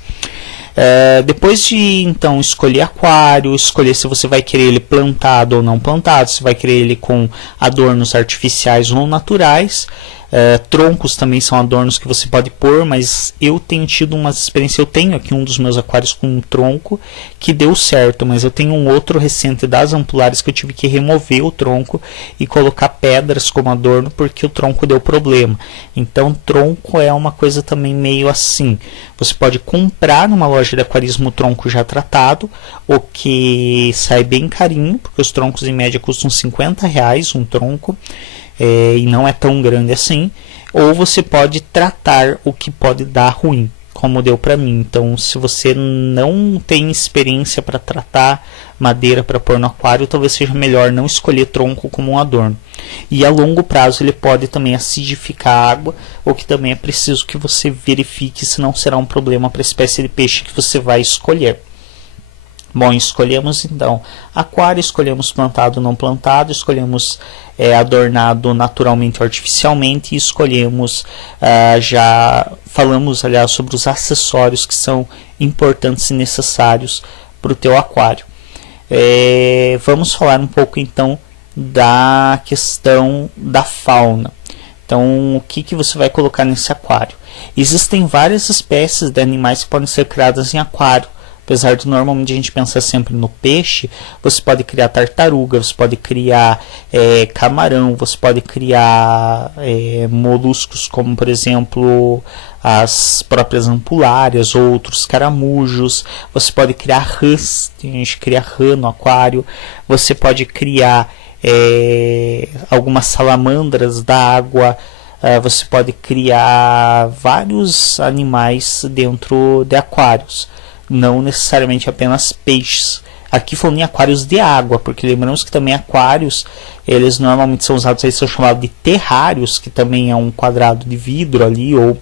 Depois de então escolher aquário, escolher se você vai querer ele plantado ou não plantado, se vai querer ele com adornos artificiais ou naturais, Troncos também são adornos que você pode pôr, mas eu tenho tido umas experiências. Eu tenho aqui um dos meus aquários com um tronco que deu certo, mas eu tenho um outro recente das ampulares que eu tive que remover o tronco e colocar pedras como adorno porque o tronco deu problema. Então tronco é uma coisa também meio assim. Você pode comprar numa loja de aquarismo o tronco já tratado, o que sai bem carinho, porque os troncos em média custam R$50 um tronco. E não é tão grande assim, ou você pode tratar o que pode dar ruim, como deu para mim. Então, se você não tem experiência para tratar madeira para pôr no aquário, talvez seja melhor não escolher tronco como um adorno. E a longo prazo ele pode também acidificar a água, o que também é preciso que você verifique se não será um problema para a espécie de peixe que você vai escolher. Bom, escolhemos então aquário, escolhemos plantado ou não plantado, escolhemos adornado naturalmente ou artificialmente, e escolhemos, já falamos aliás sobre os acessórios que são importantes e necessários para o teu aquário. Vamos falar um pouco então da questão da fauna. Então, o que você vai colocar nesse aquário? Existem várias espécies de animais que podem ser criadas em aquário. Apesar de normalmente a gente pensar sempre no peixe, você pode criar tartaruga, você pode criar camarão, você pode criar moluscos como, por exemplo, as próprias ampulárias, outros caramujos. Você pode criar rãs, a gente cria rã no aquário. Você pode criar algumas salamandras da água. Você pode criar vários animais dentro de aquários. Não necessariamente apenas peixes. Aqui falando em aquários de água, porque lembramos que também aquários, eles normalmente são usados, eles são chamados de terrários, que também é um quadrado de vidro ali, ou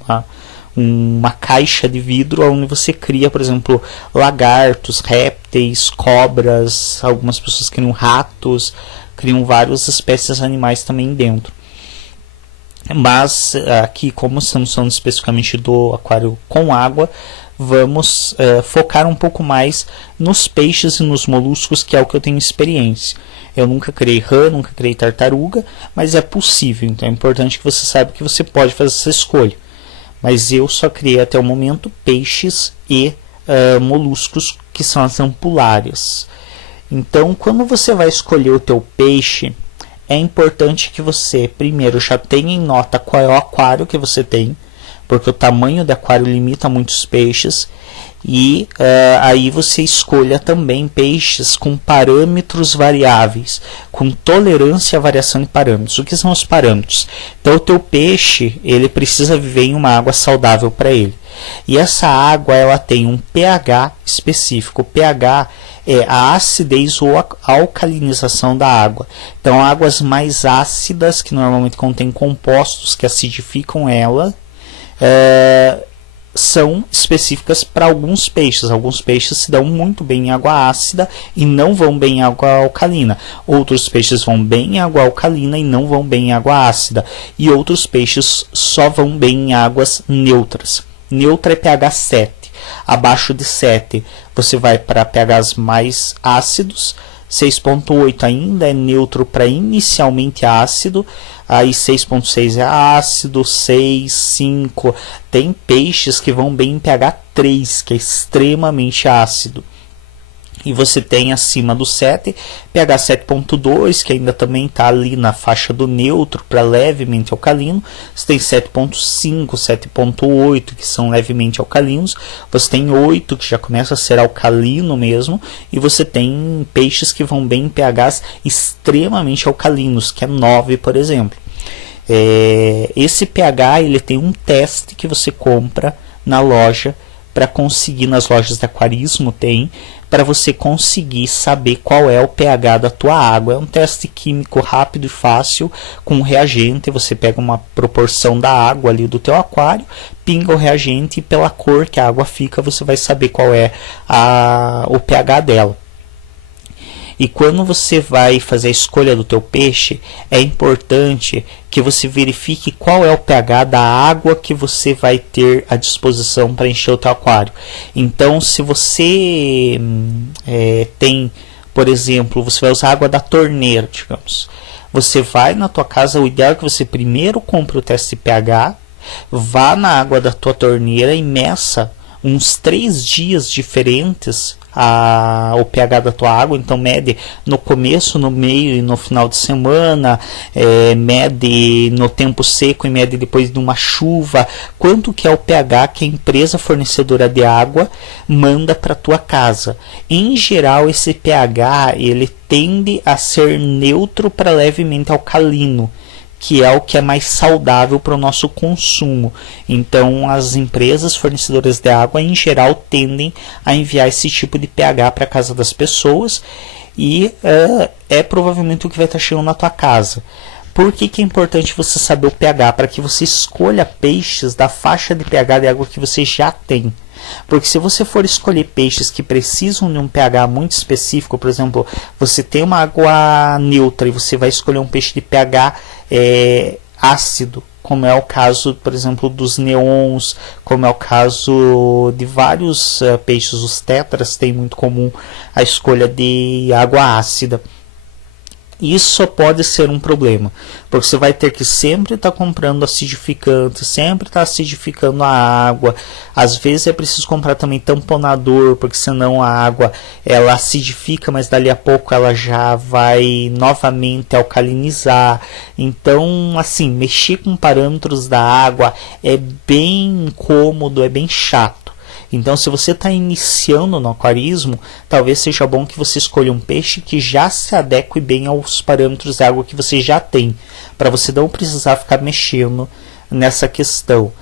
uma caixa de vidro, onde você cria, por exemplo, lagartos, répteis, cobras, algumas pessoas criam ratos, criam várias espécies de animais também dentro. Mas aqui, como estamos falando especificamente do aquário com água, vamos focar um pouco mais nos peixes e nos moluscos, que é o que eu tenho experiência. Eu nunca criei rã, nunca criei tartaruga, mas é possível. Então é importante que você saiba que você pode fazer essa escolha. Mas eu só criei até o momento peixes e moluscos, que são as ampulárias. Então, quando você vai escolher o teu peixe, é importante que você primeiro já tenha em nota qual é o aquário que você tem, porque o tamanho do aquário limita muitos peixes, e aí você escolha também peixes com parâmetros variáveis, com tolerância à variação de parâmetros. O que são os parâmetros? Então o teu peixe, ele precisa viver em uma água saudável para ele, e essa água ela tem um pH específico. O pH é a acidez ou a alcalinização da água. Então águas mais ácidas, que normalmente contêm compostos que acidificam ela, são específicas para alguns peixes. Alguns peixes se dão muito bem em água ácida e não vão bem em água alcalina. Outros peixes vão bem em água alcalina e não vão bem em água ácida. E outros peixes só vão bem em águas neutras. Neutra é pH 7. Abaixo de 7 você vai para pHs mais ácidos. 6.8 ainda é neutro para inicialmente ácido. Aí 6.6 é ácido, 6, 5. Tem peixes que vão bem em pH 3, que é extremamente ácido. E você tem acima do 7, pH 7.2, que ainda também está ali na faixa do neutro para levemente alcalino. Você tem 7.5, 7.8, que são levemente alcalinos. Você tem 8, que já começa a ser alcalino mesmo. E você tem peixes que vão bem em pHs extremamente alcalinos, que é 9, por exemplo. Esse pH ele tem um teste que você compra na loja, para conseguir, nas lojas de aquarismo tem, para você conseguir saber qual é o pH da tua água. É um teste químico rápido e fácil, com um reagente. Você pega uma proporção da água ali do teu aquário, pinga o reagente, e pela cor que a água fica, você vai saber qual é o pH dela. E quando você vai fazer a escolha do teu peixe, é importante que você verifique qual é o pH da água que você vai ter à disposição para encher o teu aquário. Então, se você tem, por exemplo, você vai usar água da torneira, digamos. Você vai na tua casa, o ideal é que você primeiro compre o teste de pH, vá na água da tua torneira e meça uns 3 dias diferentes o pH da tua água. Então mede no começo, no meio e no final de semana, mede no tempo seco e mede depois de uma chuva, quanto que é o pH que a empresa fornecedora de água manda para tua casa. Em geral, esse pH ele tende a ser neutro para levemente alcalino, que é o que é mais saudável para o nosso consumo. Então, as empresas fornecedoras de água, em geral, tendem a enviar esse tipo de pH para a casa das pessoas, e é provavelmente o que vai estar chegando na tua casa. Por que é importante você saber o pH? Para que você escolha peixes da faixa de pH de água que você já tem. Porque se você for escolher peixes que precisam de um pH muito específico, por exemplo, você tem uma água neutra e você vai escolher um peixe de pH ácido, como é o caso, por exemplo, dos neons, como é o caso de vários peixes, os tetras tem muito comum a escolha de água ácida. Isso pode ser um problema, porque você vai ter que sempre estar comprando acidificante, sempre estar acidificando a água. Às vezes é preciso comprar também tamponador, porque senão a água ela acidifica, mas dali a pouco ela já vai novamente alcalinizar. Então, assim, mexer com parâmetros da água é bem incômodo, é bem chato. Então, se você está iniciando no aquarismo, talvez seja bom que você escolha um peixe que já se adeque bem aos parâmetros de água que você já tem, para você não precisar ficar mexendo nessa questão.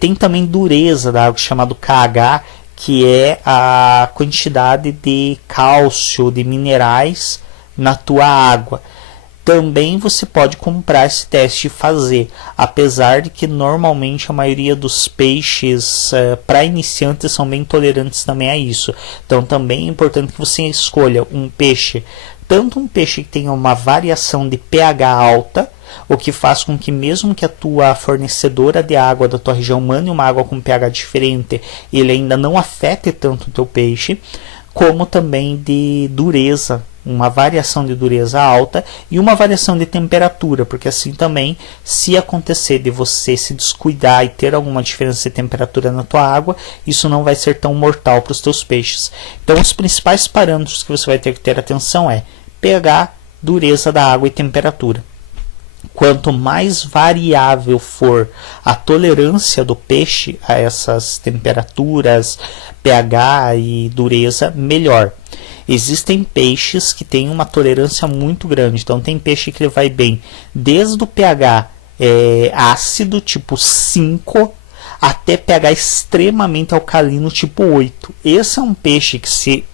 Tem também dureza da água, chamado KH, que é a quantidade de cálcio, de minerais na tua água. Também você pode comprar esse teste e fazer, apesar de que normalmente a maioria dos peixes para iniciantes são bem tolerantes também a isso. Então também é importante que você escolha um peixe, tanto um peixe que tenha uma variação de pH alta, o que faz com que mesmo que a tua fornecedora de água da tua região mande uma água com pH diferente, ele ainda não afete tanto o teu peixe, como também de dureza, uma variação de dureza alta e uma variação de temperatura, porque assim também, se acontecer de você se descuidar e ter alguma diferença de temperatura na tua água, isso não vai ser tão mortal para os teus peixes. Então os principais parâmetros que você vai ter que ter atenção é pH, dureza da água e temperatura. Quanto mais variável for a tolerância do peixe a essas temperaturas, pH e dureza, melhor. Existem peixes que têm uma tolerância muito grande. Então tem peixe que vai bem desde o pH ácido, tipo 5, até pH extremamente alcalino, tipo 8. Esse é um peixe que, se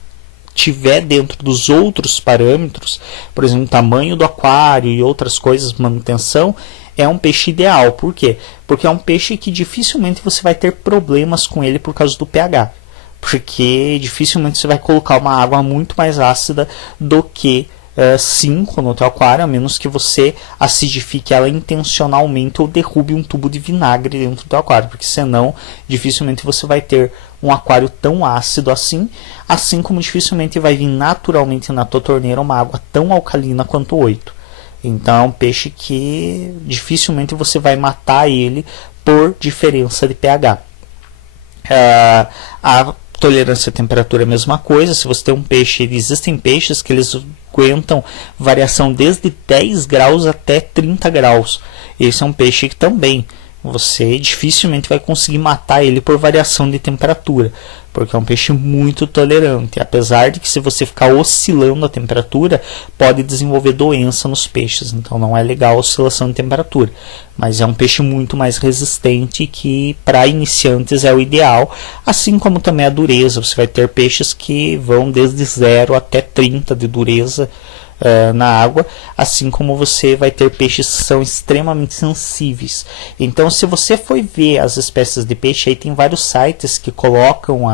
tiver dentro dos outros parâmetros, por exemplo, o tamanho do aquário e outras coisas, manutenção, é um peixe ideal. Por quê? Porque é um peixe que dificilmente você vai ter problemas com ele por causa do pH. Porque dificilmente você vai colocar uma água muito mais ácida do que 5 no teu aquário, a menos que você acidifique ela intencionalmente ou derrube um tubo de vinagre dentro do teu aquário, porque senão dificilmente você vai ter um aquário tão ácido assim como dificilmente vai vir naturalmente na tua torneira uma água tão alcalina quanto 8. Então é um peixe que dificilmente você vai matar ele por diferença de pH. A tolerância à temperatura é a mesma coisa. Se você tem um peixe, existem peixes que eles aguentam variação desde 10 graus até 30 graus. Esse é um peixe que também você dificilmente vai conseguir matar ele por variação de temperatura, porque é um peixe muito tolerante, apesar de que se você ficar oscilando a temperatura, pode desenvolver doença nos peixes, então não é legal a oscilação de temperatura, mas é um peixe muito mais resistente, que para iniciantes é o ideal, assim como também a dureza. Você vai ter peixes que vão desde 0 até 30 de dureza na água, assim como você vai ter peixes que são extremamente sensíveis. Então, se você for ver as espécies de peixe, aí tem vários sites que colocam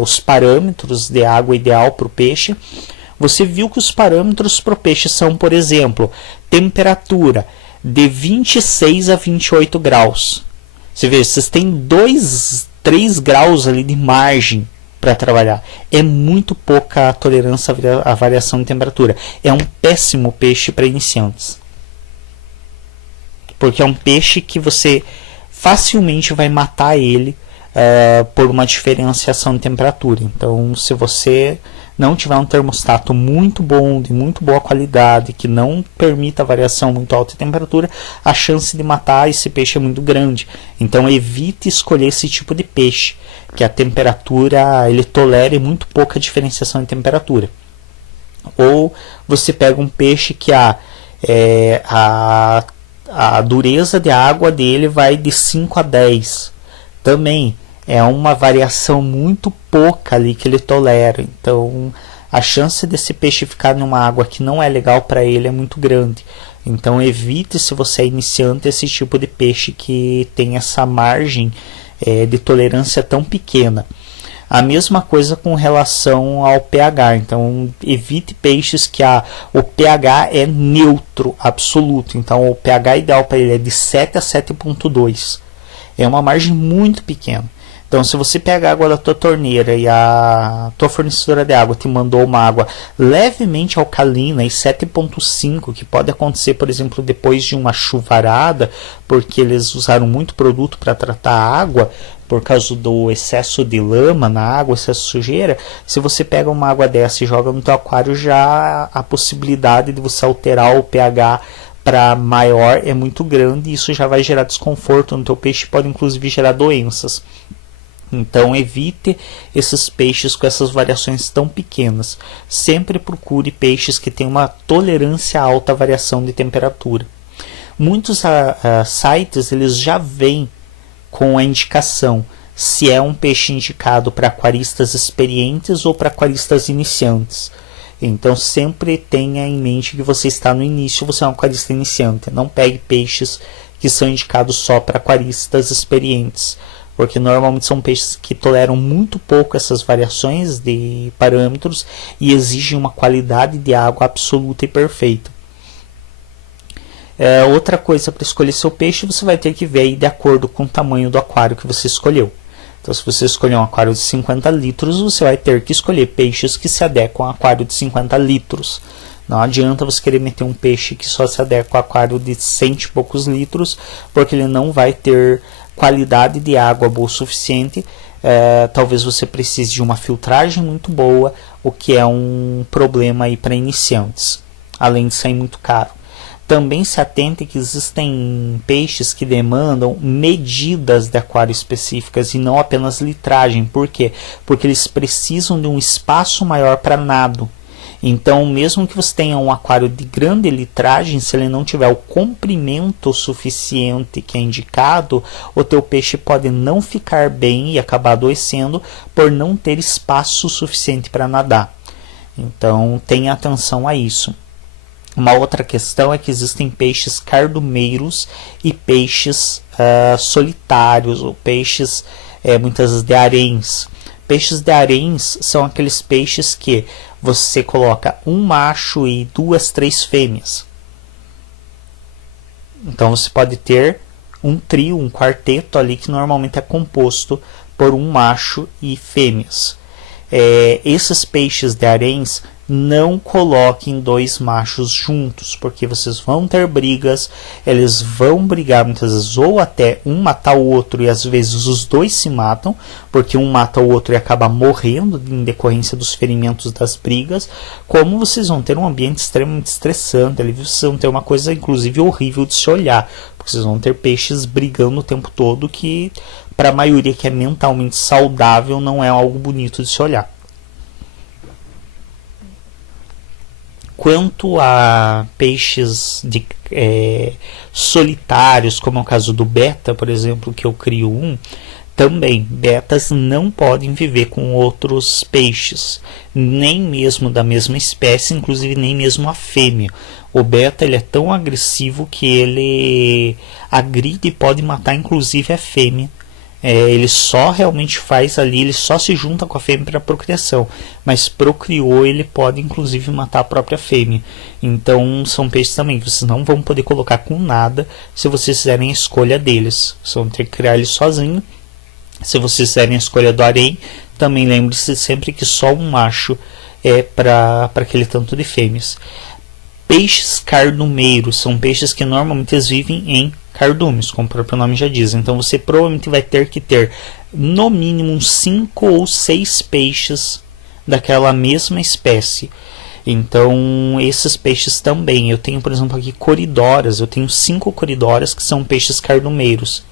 os parâmetros de água ideal para o peixe. Você viu que os parâmetros para o peixe são, por exemplo, temperatura de 26 a 28 graus. Você vê, vocês têm 2, 3 graus ali de margem para trabalhar. É muito pouca a tolerância à variação de temperatura. É um péssimo peixe para iniciantes. Porque é um peixe que você facilmente vai matar ele por uma diferenciação de temperatura. Então, se você não tiver um termostato muito bom, de muito boa qualidade, que não permita variação muito alta de temperatura, a chance de matar esse peixe é muito grande. Então evite escolher esse tipo de peixe, que a temperatura, ele tolere muito pouca diferenciação de temperatura. Ou você pega um peixe que a dureza de água dele vai de 5 a 10. Também é uma variação muito pouca ali que ele tolera. Então a chance desse peixe ficar numa água que não é legal para ele é muito grande. Então evite, se você é iniciante, esse tipo de peixe que tem essa margem de tolerância tão pequena. A mesma coisa com relação ao pH. Então evite peixes que o pH é neutro, absoluto. Então o pH ideal para ele é de 7 a 7,2. É uma margem muito pequena. Então, se você pega a água da tua torneira e a tua fornecedora de água te mandou uma água levemente alcalina e 7,5, que pode acontecer, por exemplo, depois de uma chuvarada, porque eles usaram muito produto para tratar a água, por causa do excesso de lama na água, excesso de sujeira, se você pega uma água dessa e joga no teu aquário, já a possibilidade de você alterar o pH para maior é muito grande, e isso já vai gerar desconforto no teu peixe, pode inclusive gerar doenças. Então evite esses peixes com essas variações tão pequenas. Sempre procure peixes que tenham uma tolerância a alta variação de temperatura. Muitos sites eles já vêm com a indicação se é um peixe indicado para aquaristas experientes ou para aquaristas iniciantes. Então sempre tenha em mente que você está no início, você é um aquarista iniciante. Não pegue peixes que são indicados só para aquaristas experientes, porque normalmente são peixes que toleram muito pouco essas variações de parâmetros e exigem uma qualidade de água absoluta e perfeita. Outra coisa, para escolher seu peixe, você vai ter que ver aí de acordo com o tamanho do aquário que você escolheu. Então, se você escolher um aquário de 50 litros, você vai ter que escolher peixes que se adequam a aquário de 50 litros. Não adianta você querer meter um peixe que só se adequa a aquário de 100 e poucos litros, porque ele não vai ter qualidade de água boa o suficiente. Talvez você precise de uma filtragem muito boa, o que é um problema aí para iniciantes, além de sair muito caro. Também se atente que existem peixes que demandam medidas de aquário específicas e não apenas litragem. Por quê? Porque eles precisam de um espaço maior para nado. Então, mesmo que você tenha um aquário de grande litragem, se ele não tiver o comprimento suficiente que é indicado, o teu peixe pode não ficar bem e acabar adoecendo por não ter espaço suficiente para nadar. Então, tenha atenção a isso. Uma outra questão é que existem peixes cardumeiros e peixes solitários, ou peixes muitas vezes de haréns. Peixes de haréns são aqueles peixes que você coloca um macho e 2, 3 fêmeas. Então você pode ter um trio, um quarteto ali que normalmente é composto por um macho e fêmeas. Esses peixes de haréns, não coloquem 2 machos juntos, porque vocês vão ter brigas, eles vão brigar muitas vezes, ou até um matar o outro, e às vezes os dois se matam, porque um mata o outro e acaba morrendo em decorrência dos ferimentos das brigas. Como vocês vão ter um ambiente extremamente estressante, ali vocês vão ter uma coisa inclusive horrível de se olhar, porque vocês vão ter peixes brigando o tempo todo, que para a maioria que é mentalmente saudável não é algo bonito de se olhar. Quanto a peixes solitários, como é o caso do beta, por exemplo, que eu crio também, betas não podem viver com outros peixes, nem mesmo da mesma espécie, inclusive nem mesmo a fêmea. O beta ele é tão agressivo que ele agride e pode matar inclusive a fêmea. Ele só realmente faz ali, ele só se junta com a fêmea para procriação, mas procriou, ele pode inclusive matar a própria fêmea. Então são peixes também que vocês não vão poder colocar com nada se vocês fizerem a escolha deles. Vocês vão ter que criar ele sozinho, Se vocês fizerem a escolha do harém, também lembre-se sempre que só um macho é para aquele tanto de fêmeas. Peixes cardumeiros são peixes que normalmente eles vivem em cardumes, como o próprio nome já diz. Então você provavelmente vai ter que ter no mínimo 5 ou 6 peixes daquela mesma espécie. Então esses peixes também, eu tenho por exemplo aqui coridoras, eu tenho 5 coridoras que são peixes cardumeiros.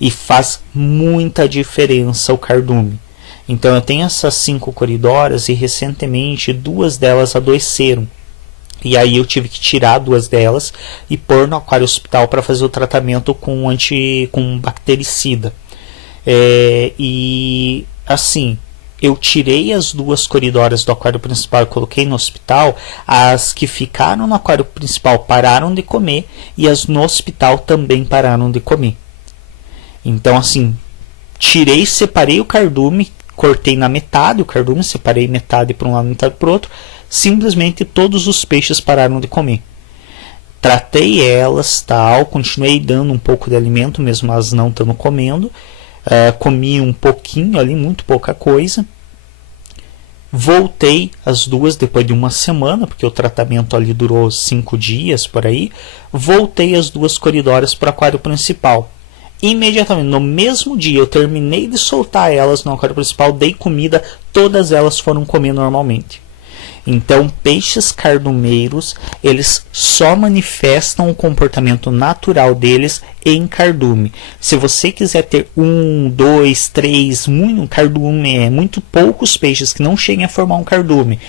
E faz muita diferença o cardume. Então eu tenho essas 5 coridoras e recentemente 2 delas adoeceram. E aí eu tive que tirar 2 delas e pôr no aquário hospital para fazer o tratamento com bactericida. E assim, eu tirei as 2 coridoras do aquário principal e coloquei no hospital. As que ficaram no aquário principal pararam de comer e as no hospital também pararam de comer. Então assim, tirei, separei o cardume, cortei na metade o cardume, separei metade para um lado e metade para o outro. Simplesmente todos os peixes pararam de comer. Tratei elas, tal, continuei dando um pouco de alimento, mesmo elas não estando comendo. Comi um pouquinho ali, muito pouca coisa. Voltei as 2 depois de uma semana, porque o tratamento ali durou 5 dias por aí. Voltei as 2 coridoras para o aquário principal. Imediatamente, no mesmo dia, eu terminei de soltar elas no aquário principal, dei comida, todas elas foram comer normalmente. Então, peixes cardumeiros, eles só manifestam o comportamento natural deles em cardume. Se você quiser ter 1, 2, 3, muito poucos peixes que não cheguem a formar um cardume,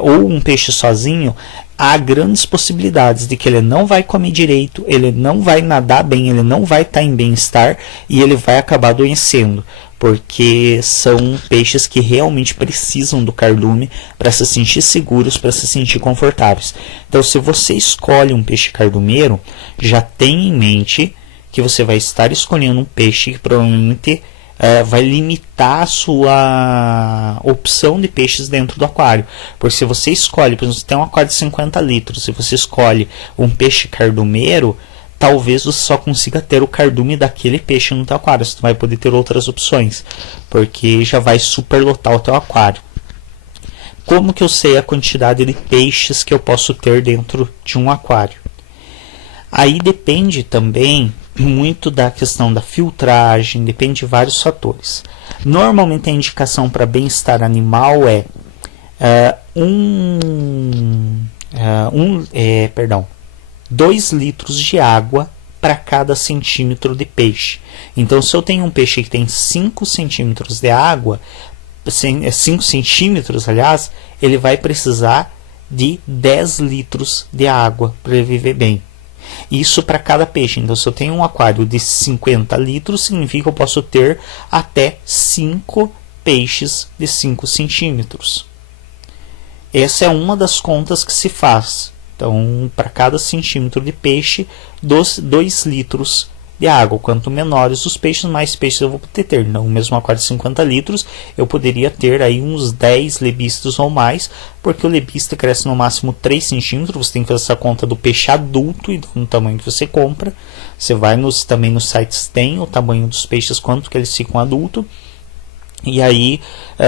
ou um peixe sozinho, há grandes possibilidades de que ele não vai comer direito, ele não vai nadar bem, ele não vai estar em bem-estar e ele vai acabar adoecendo. Porque são peixes que realmente precisam do cardume para se sentir seguros, para se sentir confortáveis. Então, se você escolhe um peixe cardumeiro, já tenha em mente que você vai estar escolhendo um peixe que provavelmente vai limitar a sua opção de peixes dentro do aquário. Porque se você escolhe, por exemplo, você tem um aquário de 50 litros, se você escolhe um peixe cardumeiro, talvez você só consiga ter o cardume daquele peixe no teu aquário. Você não vai poder ter outras opções, porque já vai superlotar o teu aquário. Como que eu sei a quantidade de peixes que eu posso ter dentro de um aquário? Aí depende também muito da questão da filtragem, depende de vários fatores. Normalmente a indicação para bem-estar animal é 2 litros de água para cada centímetro de peixe. Então, se eu tenho um peixe que tem 5 centímetros de água, 5 centímetros, aliás, ele vai precisar de 10 litros de água para ele viver bem. Isso para cada peixe. Então, se eu tenho um aquário de 50 litros, significa que eu posso ter até 5 peixes de 5 centímetros. Essa é uma das contas que se faz. Então, para cada centímetro de peixe, 2 litros de água. Quanto menores os peixes, mais peixes eu vou poder ter. Então, mesmo aquário de 50 litros, eu poderia ter aí uns 10 lebistas ou mais, porque o lebista cresce no máximo 3 centímetros. Você tem que fazer essa conta do peixe adulto e do tamanho que você compra. Você vai também nos sites, tem o tamanho dos peixes, quanto que eles ficam adulto. E aí,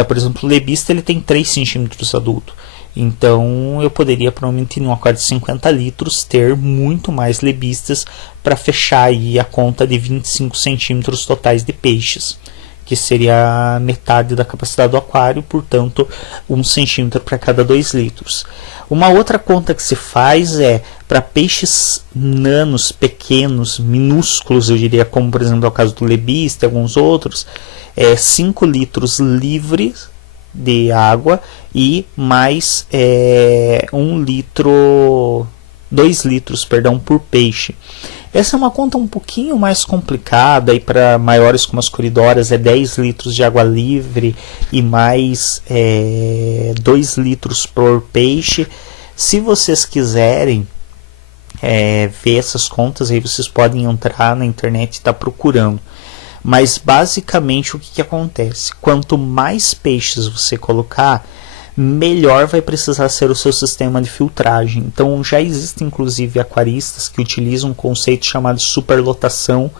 por exemplo, o lebista ele tem 3 centímetros adulto. Então eu poderia provavelmente num aquário de 50 litros ter muito mais lebistas para fechar aí a conta de 25 centímetros totais de peixes, que seria metade da capacidade do aquário, portanto 1 centímetro para cada 2 litros. Uma outra conta que se faz é para peixes nanos, pequenos, minúsculos, eu diria, como por exemplo é o caso do lebista e alguns outros, 5 litros livres de água e mais 2 litros por peixe. Essa é uma conta um pouquinho mais complicada, e para maiores como as coridoras é 10 litros de água livre e mais 2 litros por peixe. Se vocês quiserem ver essas contas, aí vocês podem entrar na internet e estar procurando. Mas basicamente o que acontece? Quanto mais peixes você colocar, melhor vai precisar ser o seu sistema de filtragem. Então já existem inclusive aquaristas que utilizam um conceito chamado de superlotação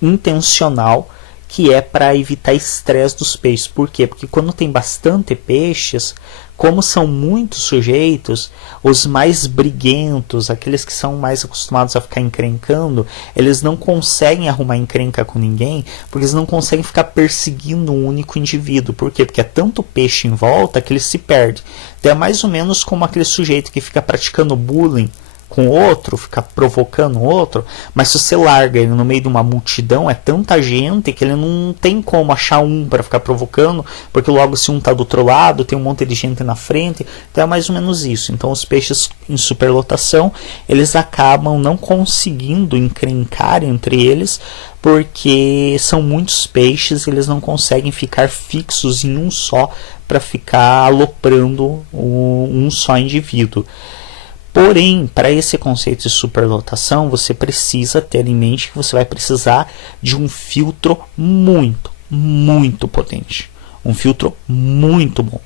intencional, que é para evitar estresse dos peixes. Por quê? Porque quando tem bastante peixes, como são muitos sujeitos, os mais briguentos, aqueles que são mais acostumados a ficar encrencando, eles não conseguem arrumar encrenca com ninguém, porque eles não conseguem ficar perseguindo um único indivíduo. Por quê? Porque é tanto peixe em volta que ele se perde. Então é mais ou menos como aquele sujeito que fica praticando bullying com outro, fica provocando outro, mas se você larga ele no meio de uma multidão, é tanta gente que ele não tem como achar um para ficar provocando, porque logo se um está do outro lado, tem um monte de gente na frente, então é mais ou menos isso. Então os peixes em superlotação, eles acabam não conseguindo encrencar entre eles, porque são muitos peixes e eles não conseguem ficar fixos em um só para ficar aloprando um só indivíduo. Porém, para esse conceito de superlotação, você precisa ter em mente que você vai precisar de um filtro muito potente. Um filtro muito bom.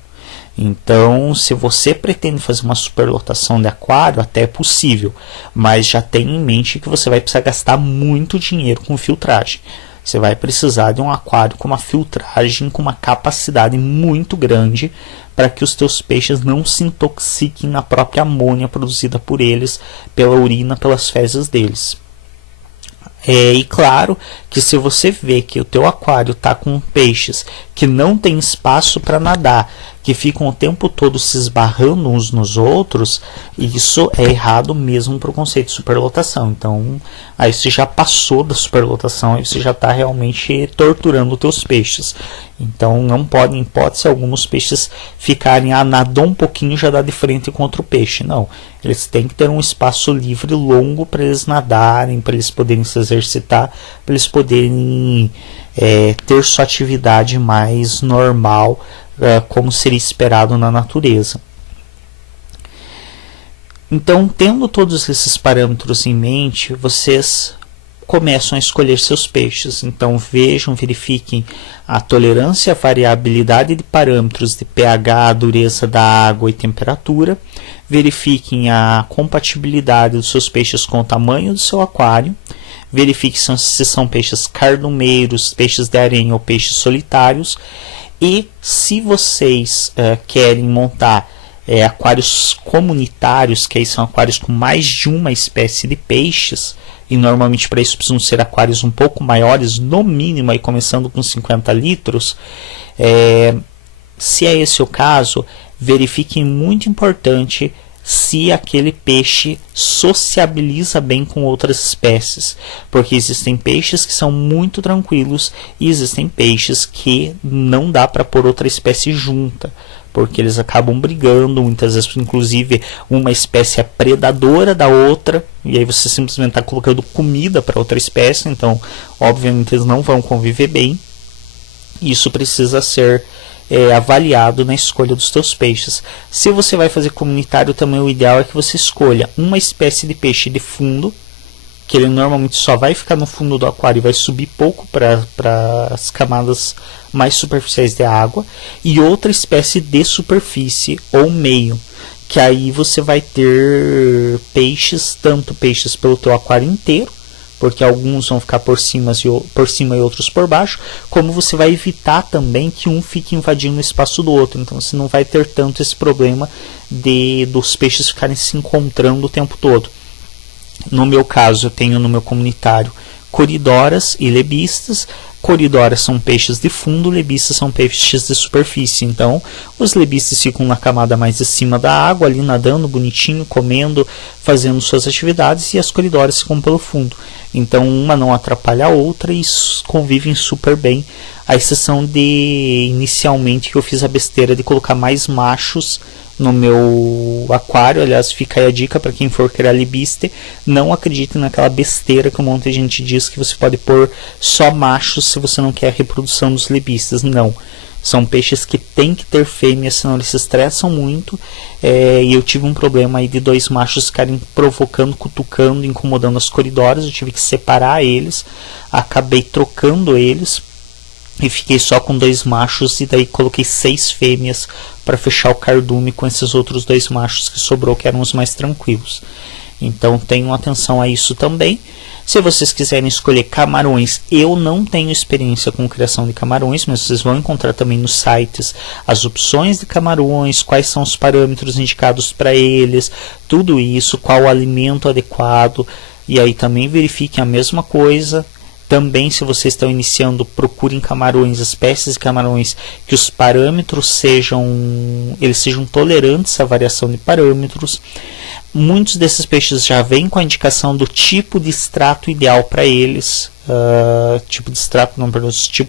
Então, se você pretende fazer uma superlotação de aquário, até é possível. Mas já tenha em mente que você vai precisar gastar muito dinheiro com filtragem. Você vai precisar de um aquário com uma filtragem, com uma capacidade muito grande, para que os teus peixes não se intoxiquem na própria amônia produzida por eles, pela urina, pelas fezes deles. E claro que se você vê que o teu aquário está com peixes que não tem espaço para nadar, que ficam o tempo todo se esbarrando uns nos outros, isso é errado mesmo para o conceito de superlotação. Então, aí você já passou da superlotação, aí você já está realmente torturando os teus peixes. Então, não pode, em hipótese alguma, os peixes ficarem, nadou um pouquinho já dá de frente com outro peixe. Não, eles têm que ter um espaço livre longo para eles nadarem, para eles poderem se exercitar, para eles poderem ter sua atividade mais normal, como seria esperado na natureza. Então, tendo todos esses parâmetros em mente, vocês começam a escolher seus peixes. Então, vejam, verifiquem a tolerância à variabilidade de parâmetros de pH, a dureza da água e temperatura. Verifiquem a compatibilidade dos seus peixes com o tamanho do seu aquário. Verifiquem se são peixes cardumeiros, peixes de arenha ou peixes solitários. E se vocês querem montar aquários comunitários, que aí são aquários com mais de uma espécie de peixes, e normalmente para isso precisam ser aquários um pouco maiores, no mínimo aí começando com 50 litros, se é esse o caso, verifiquem, muito importante, se aquele peixe sociabiliza bem com outras espécies, porque existem peixes que são muito tranquilos e existem peixes que não dá para pôr outra espécie junta, porque eles acabam brigando, muitas vezes inclusive uma espécie é predadora da outra, e aí você simplesmente está colocando comida para outra espécie, então obviamente eles não vão conviver bem. Isso precisa ser avaliado na escolha dos teus peixes. Se você vai fazer comunitário, também o ideal é que você escolha uma espécie de peixe de fundo, que ele normalmente só vai ficar no fundo do aquário e vai subir pouco para as camadas mais superficiais de água, e outra espécie de superfície ou meio, que aí você vai ter peixes, tanto peixes pelo teu aquário inteiro, porque alguns vão ficar por cima e outros por baixo, como você vai evitar também que um fique invadindo o espaço do outro. Então você não vai ter tanto esse problema dos peixes ficarem se encontrando o tempo todo. No meu caso, eu tenho no meu comunitário coridoras e lebistas. Coridoras são peixes de fundo, lebistas são peixes de superfície. Então, os lebistas ficam na camada mais de cima da água, ali nadando, bonitinho, comendo, fazendo suas atividades, e as coridoras ficam pelo fundo. Então, uma não atrapalha a outra e convivem super bem. A exceção de, inicialmente, que eu fiz a besteira de colocar mais machos no meu aquário. Aliás, fica aí a dica para quem for criar lebiste: não acredite naquela besteira que um monte de gente diz que você pode pôr só machos se você não quer a reprodução dos lebistes. Não, são peixes que tem que ter fêmeas, senão eles se estressam muito, e eu tive um problema aí de 2 machos ficarem provocando, cutucando, incomodando as coridoras. Eu tive que separar eles, acabei trocando eles e fiquei só com 2 machos, e daí coloquei 6 fêmeas para fechar o cardume com esses outros 2 machos que sobrou, que eram os mais tranquilos. Então tenham atenção a isso também. Se vocês quiserem escolher camarões, eu não tenho experiência com criação de camarões, mas vocês vão encontrar também nos sites as opções de camarões, quais são os parâmetros indicados para eles, tudo isso, qual o alimento adequado, e aí também verifiquem a mesma coisa. Também, se vocês estão iniciando, procurem camarões, espécies de camarões que os parâmetros sejam tolerantes à variação de parâmetros. Muitos desses peixes já vêm com a indicação do tipo de extrato ideal para eles, tipo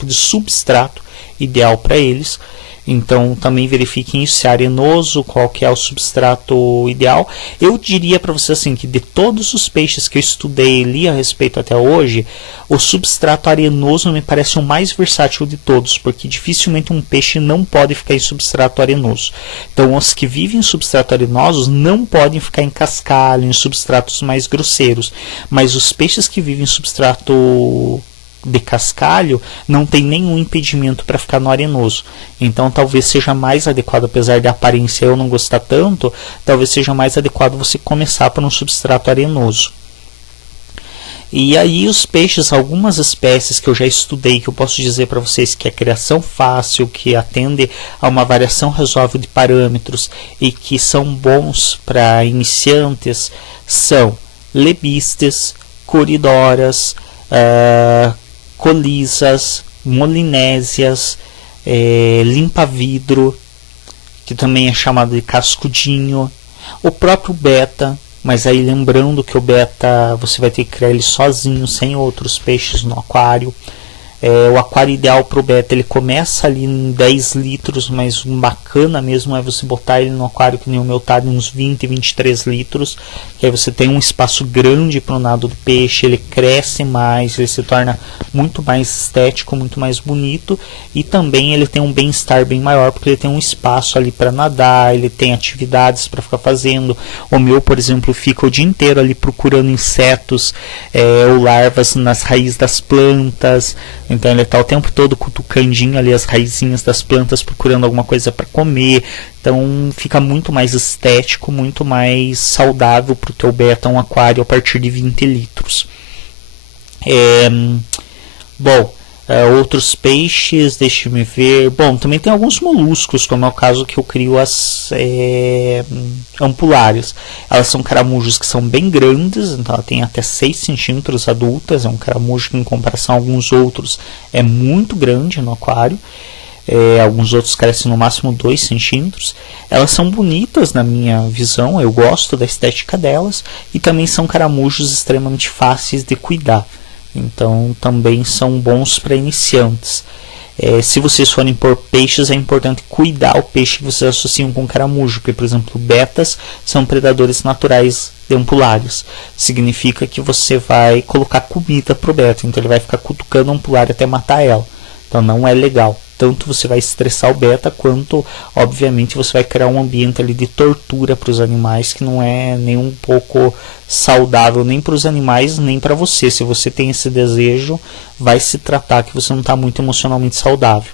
de substrato ideal para eles. Então também verifiquem isso, se é arenoso, qual que é o substrato ideal. Eu diria para vocês assim, que de todos os peixes que eu estudei e li a respeito até hoje, o substrato arenoso me parece o mais versátil de todos, porque dificilmente um peixe não pode ficar em substrato arenoso. Então os que vivem em substrato arenosos não podem ficar em cascalho, em substratos mais grosseiros, mas os peixes que vivem em substrato de cascalho não tem nenhum impedimento para ficar no arenoso. Então talvez seja mais adequado, apesar de a aparência eu não gostar tanto, talvez seja mais adequado você começar por um substrato arenoso. E aí os peixes, algumas espécies que eu já estudei, que eu posso dizer para vocês que é criação fácil, que atende a uma variação razoável de parâmetros e que são bons para iniciantes, são lebistes, coridoras, colisas, molinésias, limpa-vidro, que também é chamado de cascudinho, o próprio beta, mas aí lembrando que o beta você vai ter que criar ele sozinho, sem outros peixes no aquário. O aquário ideal para o beta, ele começa ali em 10 litros, mas o bacana mesmo é você botar ele no aquário que nem o meu tá, de uns 20, 23 litros, que aí você tem um espaço grande para o nado do peixe, ele cresce mais, ele se torna muito mais estético, muito mais bonito, e também ele tem um bem-estar bem maior, porque ele tem um espaço ali para nadar, ele tem atividades para ficar fazendo. O meu, por exemplo, fica o dia inteiro ali procurando insetos ou larvas nas raízes das plantas. Então ele está o tempo todo cutucandinho ali as raizinhas das plantas, procurando alguma coisa para comer. Então fica muito mais estético, muito mais saudável para o teu beta, um aquário a partir de 20 litros. Outros peixes, deixa-me ver. Bom, também tem alguns moluscos, como é o caso que eu crio as ampulárias. Elas são caramujos que são bem grandes, então ela tem até 6 centímetros adultas. É um caramujo que, em comparação a alguns outros, é muito grande no aquário. Alguns outros crescem no máximo 2 centímetros. Elas são bonitas na minha visão, eu gosto da estética delas. E também são caramujos extremamente fáceis de cuidar. Então também são bons para iniciantes. Se vocês forem por peixes, é importante cuidar o peixe que vocês associam com caramujo, porque, por exemplo, betas são predadores naturais de ampulários. Significa que você vai colocar comida para o beta, então ele vai ficar cutucando a ampulária até matar ela. Então não é legal. Tanto você vai estressar o beta, quanto, obviamente, você vai criar um ambiente ali de tortura para os animais, que não é nem um pouco saudável, nem para os animais, nem para você. Se você tem esse desejo, vai se tratar que você não está muito emocionalmente saudável.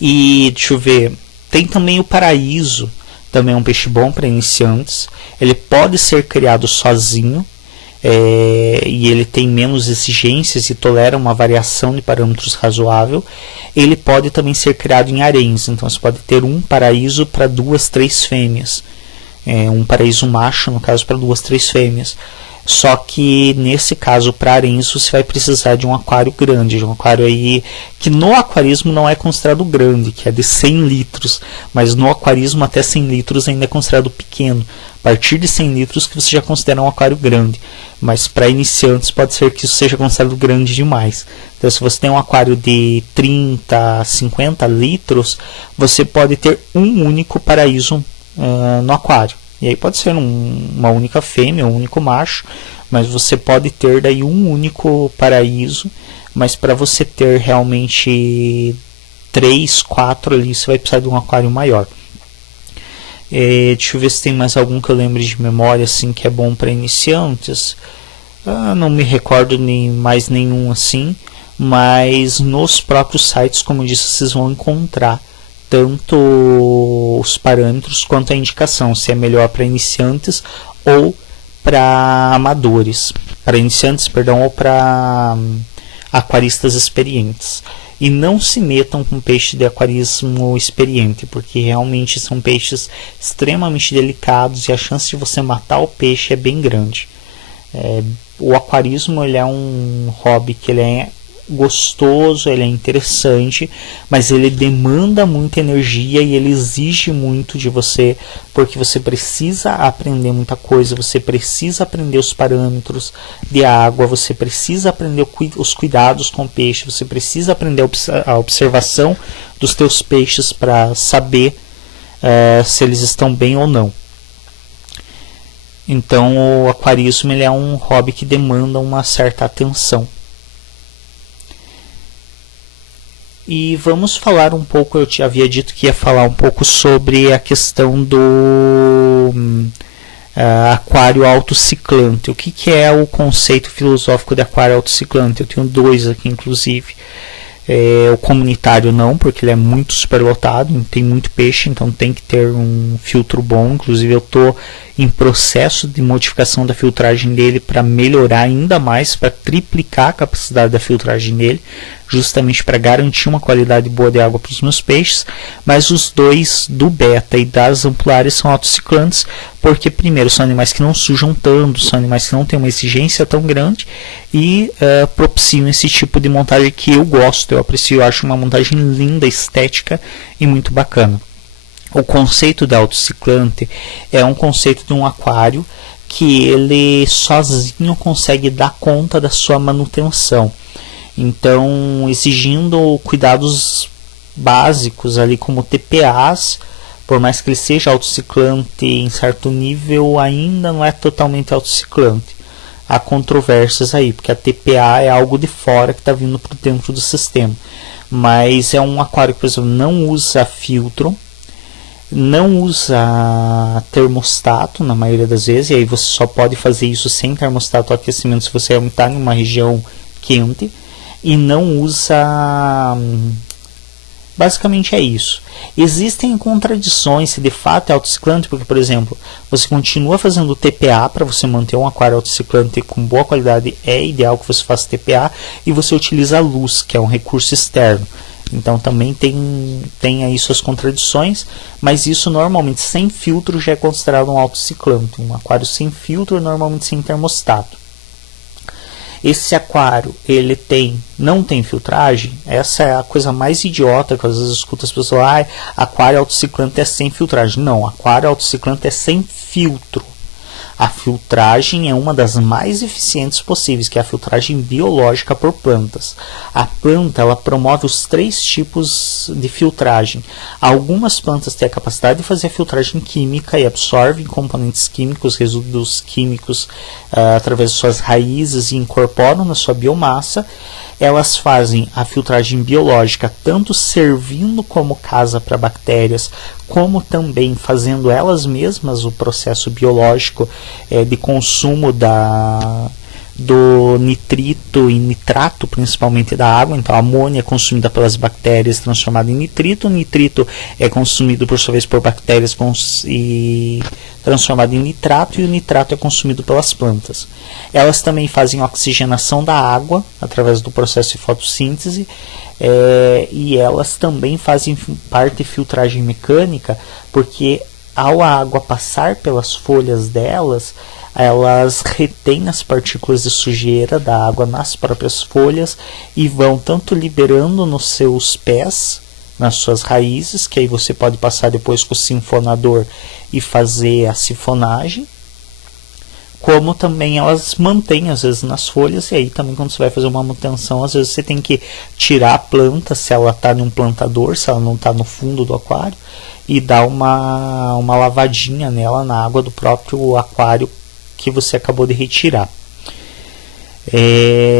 E deixa eu ver, tem também o paraíso, também é um peixe bom para iniciantes. Ele pode ser criado sozinho, e ele tem menos exigências e tolera uma variação de parâmetros razoável. Ele pode também ser criado em haréns, então você pode ter um paraíso para 2, 3 fêmeas, um paraíso macho, no caso, para 2, 3 fêmeas. Só que nesse caso, para haréns, você vai precisar de um aquário grande, de um aquário aí que no aquarismo não é considerado grande, que é de 100 litros, mas no aquarismo até 100 litros ainda é considerado pequeno. A partir de 100 litros que você já considera um aquário grande, mas para iniciantes pode ser que isso seja considerado grande demais. Então, se você tem um aquário de 30, 50 litros, você pode ter um único paraíso no aquário. E aí pode ser uma única fêmea, um único macho, mas você pode ter daí um único paraíso. Mas para você ter realmente 3, 4 ali, você vai precisar de um aquário maior. Deixa eu ver se tem mais algum que eu lembre de memória assim, que é bom para iniciantes. Não me recordo mais nenhum assim, mas nos próprios sites, como eu disse, vocês vão encontrar tanto os parâmetros quanto a indicação, se é melhor para iniciantes ou para amadores, para iniciantes, perdão, ou para aquaristas experientes. E não se metam com peixe de aquarismo experiente, porque realmente são peixes extremamente delicados e a chance de você matar o peixe é bem grande. O aquarismo, ele é um hobby que ele é gostoso, ele é interessante, mas ele demanda muita energia e ele exige muito de você, porque você precisa aprender muita coisa, você precisa aprender os parâmetros de água, você precisa aprender os cuidados com o peixe, você precisa aprender a observação dos teus peixes para saber se eles estão bem ou não. Então o aquarismo, ele é um hobby que demanda uma certa atenção. E vamos falar um pouco, eu te havia dito que ia falar um pouco sobre a questão do aquário autociclante. O que é o conceito filosófico de aquário autociclante? Eu tenho dois aqui, inclusive. O comunitário não, porque ele é muito superlotado, tem muito peixe, então tem que ter um filtro bom. Inclusive eu estou em processo de modificação da filtragem dele para melhorar ainda mais, para triplicar a capacidade da filtragem dele, justamente para garantir uma qualidade boa de água para os meus peixes. Mas os dois, do beta e das ampulares, são autociclantes, porque primeiro são animais que não sujam tanto, são animais que não têm uma exigência tão grande e propiciam esse tipo de montagem que eu gosto, eu aprecio, eu acho uma montagem linda, estética e muito bacana. O conceito de autociclante é um conceito de um aquário que ele sozinho consegue dar conta da sua manutenção. Então, exigindo cuidados básicos ali como TPAs, por mais que ele seja autociclante em certo nível, ainda não é totalmente autociclante. Há controvérsias aí, porque a TPA é algo de fora que está vindo para dentro do sistema. Mas é um aquário que, por exemplo, não usa filtro, não usa termostato na maioria das vezes, e aí você só pode fazer isso sem termostato ou aquecimento se você está em uma região quente, e não usa... Basicamente é isso. Existem contradições se de fato é autociclante, porque, por exemplo, você continua fazendo TPA para você manter um aquário autociclante com boa qualidade, é ideal que você faça TPA, e você utiliza a luz, que é um recurso externo. Então também tem aí suas contradições, mas isso normalmente sem filtro já é considerado um autociclante. Um aquário sem filtro, normalmente sem termostato. Esse aquário, ele não tem filtragem. Essa é a coisa mais idiota que às vezes eu escuto as pessoas: aquário autociclante é sem filtragem. Não, aquário autociclante é sem filtro. A filtragem é uma das mais eficientes possíveis, que é a filtragem biológica por plantas. A planta, ela promove os 3 tipos de filtragem. Algumas plantas têm a capacidade de fazer a filtragem química e absorvem componentes químicos, resíduos químicos, através de suas raízes e incorporam na sua biomassa. Elas fazem a filtragem biológica tanto servindo como casa para bactérias, como também fazendo elas mesmas o processo biológico de consumo do nitrito e nitrato, principalmente da água. Então a amônia é consumida pelas bactérias, transformada em nitrito. O nitrito é consumido por sua vez por bactérias e transformado em nitrato, e o nitrato é consumido pelas plantas. Elas também fazem oxigenação da água através do processo de fotossíntese, e elas também fazem parte de filtragem mecânica, porque ao a água passar pelas folhas delas, elas retêm as partículas de sujeira da água nas próprias folhas e vão tanto liberando nos seus pés, nas suas raízes, que aí você pode passar depois com o sinfonador e fazer a sifonagem, como também elas mantêm às vezes nas folhas. E aí também quando você vai fazer uma manutenção, às vezes você tem que tirar a planta, se ela está em um plantador, se ela não está no fundo do aquário, e dar uma lavadinha nela na água do próprio aquário que você acabou de retirar.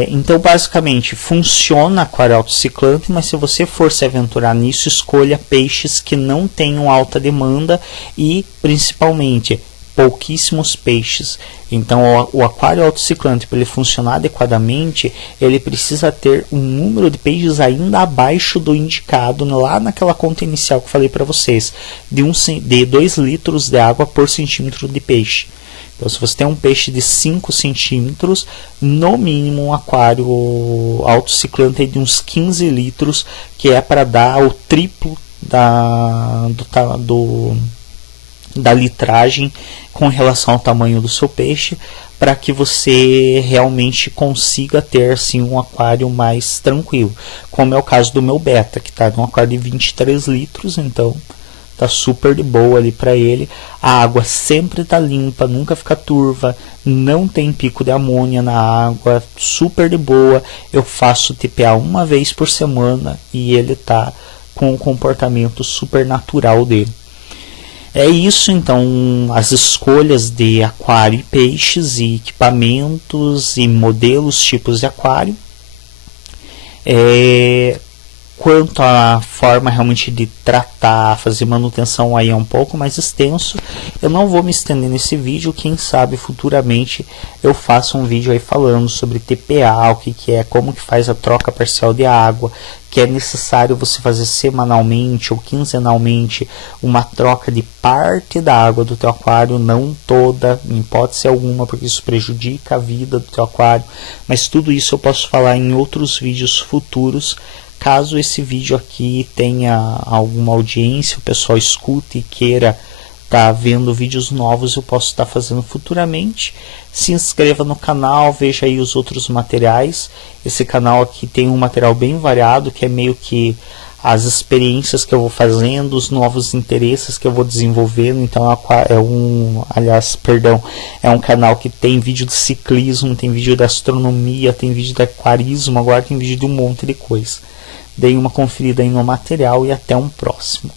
Então basicamente funciona aquário autociclante, mas se você for se aventurar nisso, escolha peixes que não tenham alta demanda e principalmente pouquíssimos peixes. Então o aquário autociclante, para ele funcionar adequadamente, ele precisa ter um número de peixes ainda abaixo do indicado, lá naquela conta inicial que eu falei para vocês, de 2 litros de água por centímetro de peixe. Então, se você tem um peixe de 5 centímetros, no mínimo um aquário autociclante de uns 15 litros, que é para dar o triplo da litragem com relação ao tamanho do seu peixe, para que você realmente consiga ter assim, um aquário mais tranquilo, como é o caso do meu beta, que está num aquário de 23 litros, então tá super de boa ali para ele. A água sempre tá limpa, nunca fica turva, não tem pico de amônia na água, super de boa. Eu faço TPA uma vez por semana e ele tá com o comportamento super natural dele. É isso, então, as escolhas de aquário e peixes, e equipamentos e modelos, tipos de aquário. Quanto à forma realmente de tratar, fazer manutenção, aí é um pouco mais extenso. Eu não vou me estender nesse vídeo, quem sabe futuramente eu faço um vídeo aí falando sobre TPA, o que é, como que faz a troca parcial de água, que é necessário você fazer semanalmente ou quinzenalmente uma troca de parte da água do teu aquário, não toda, em hipótese alguma, porque isso prejudica a vida do teu aquário. Mas tudo isso eu posso falar em outros vídeos futuros. Caso esse vídeo aqui tenha alguma audiência, o pessoal escute e queira estar vendo vídeos novos, eu posso estar fazendo futuramente. Se inscreva no canal, veja aí os outros materiais. Esse canal aqui tem um material bem variado, que é meio que as experiências que eu vou fazendo, os novos interesses que eu vou desenvolvendo. Então é um canal que tem vídeo de ciclismo, tem vídeo de astronomia, tem vídeo de aquarismo, agora tem vídeo de um monte de coisa. Deem uma conferida aí no material e até um próximo.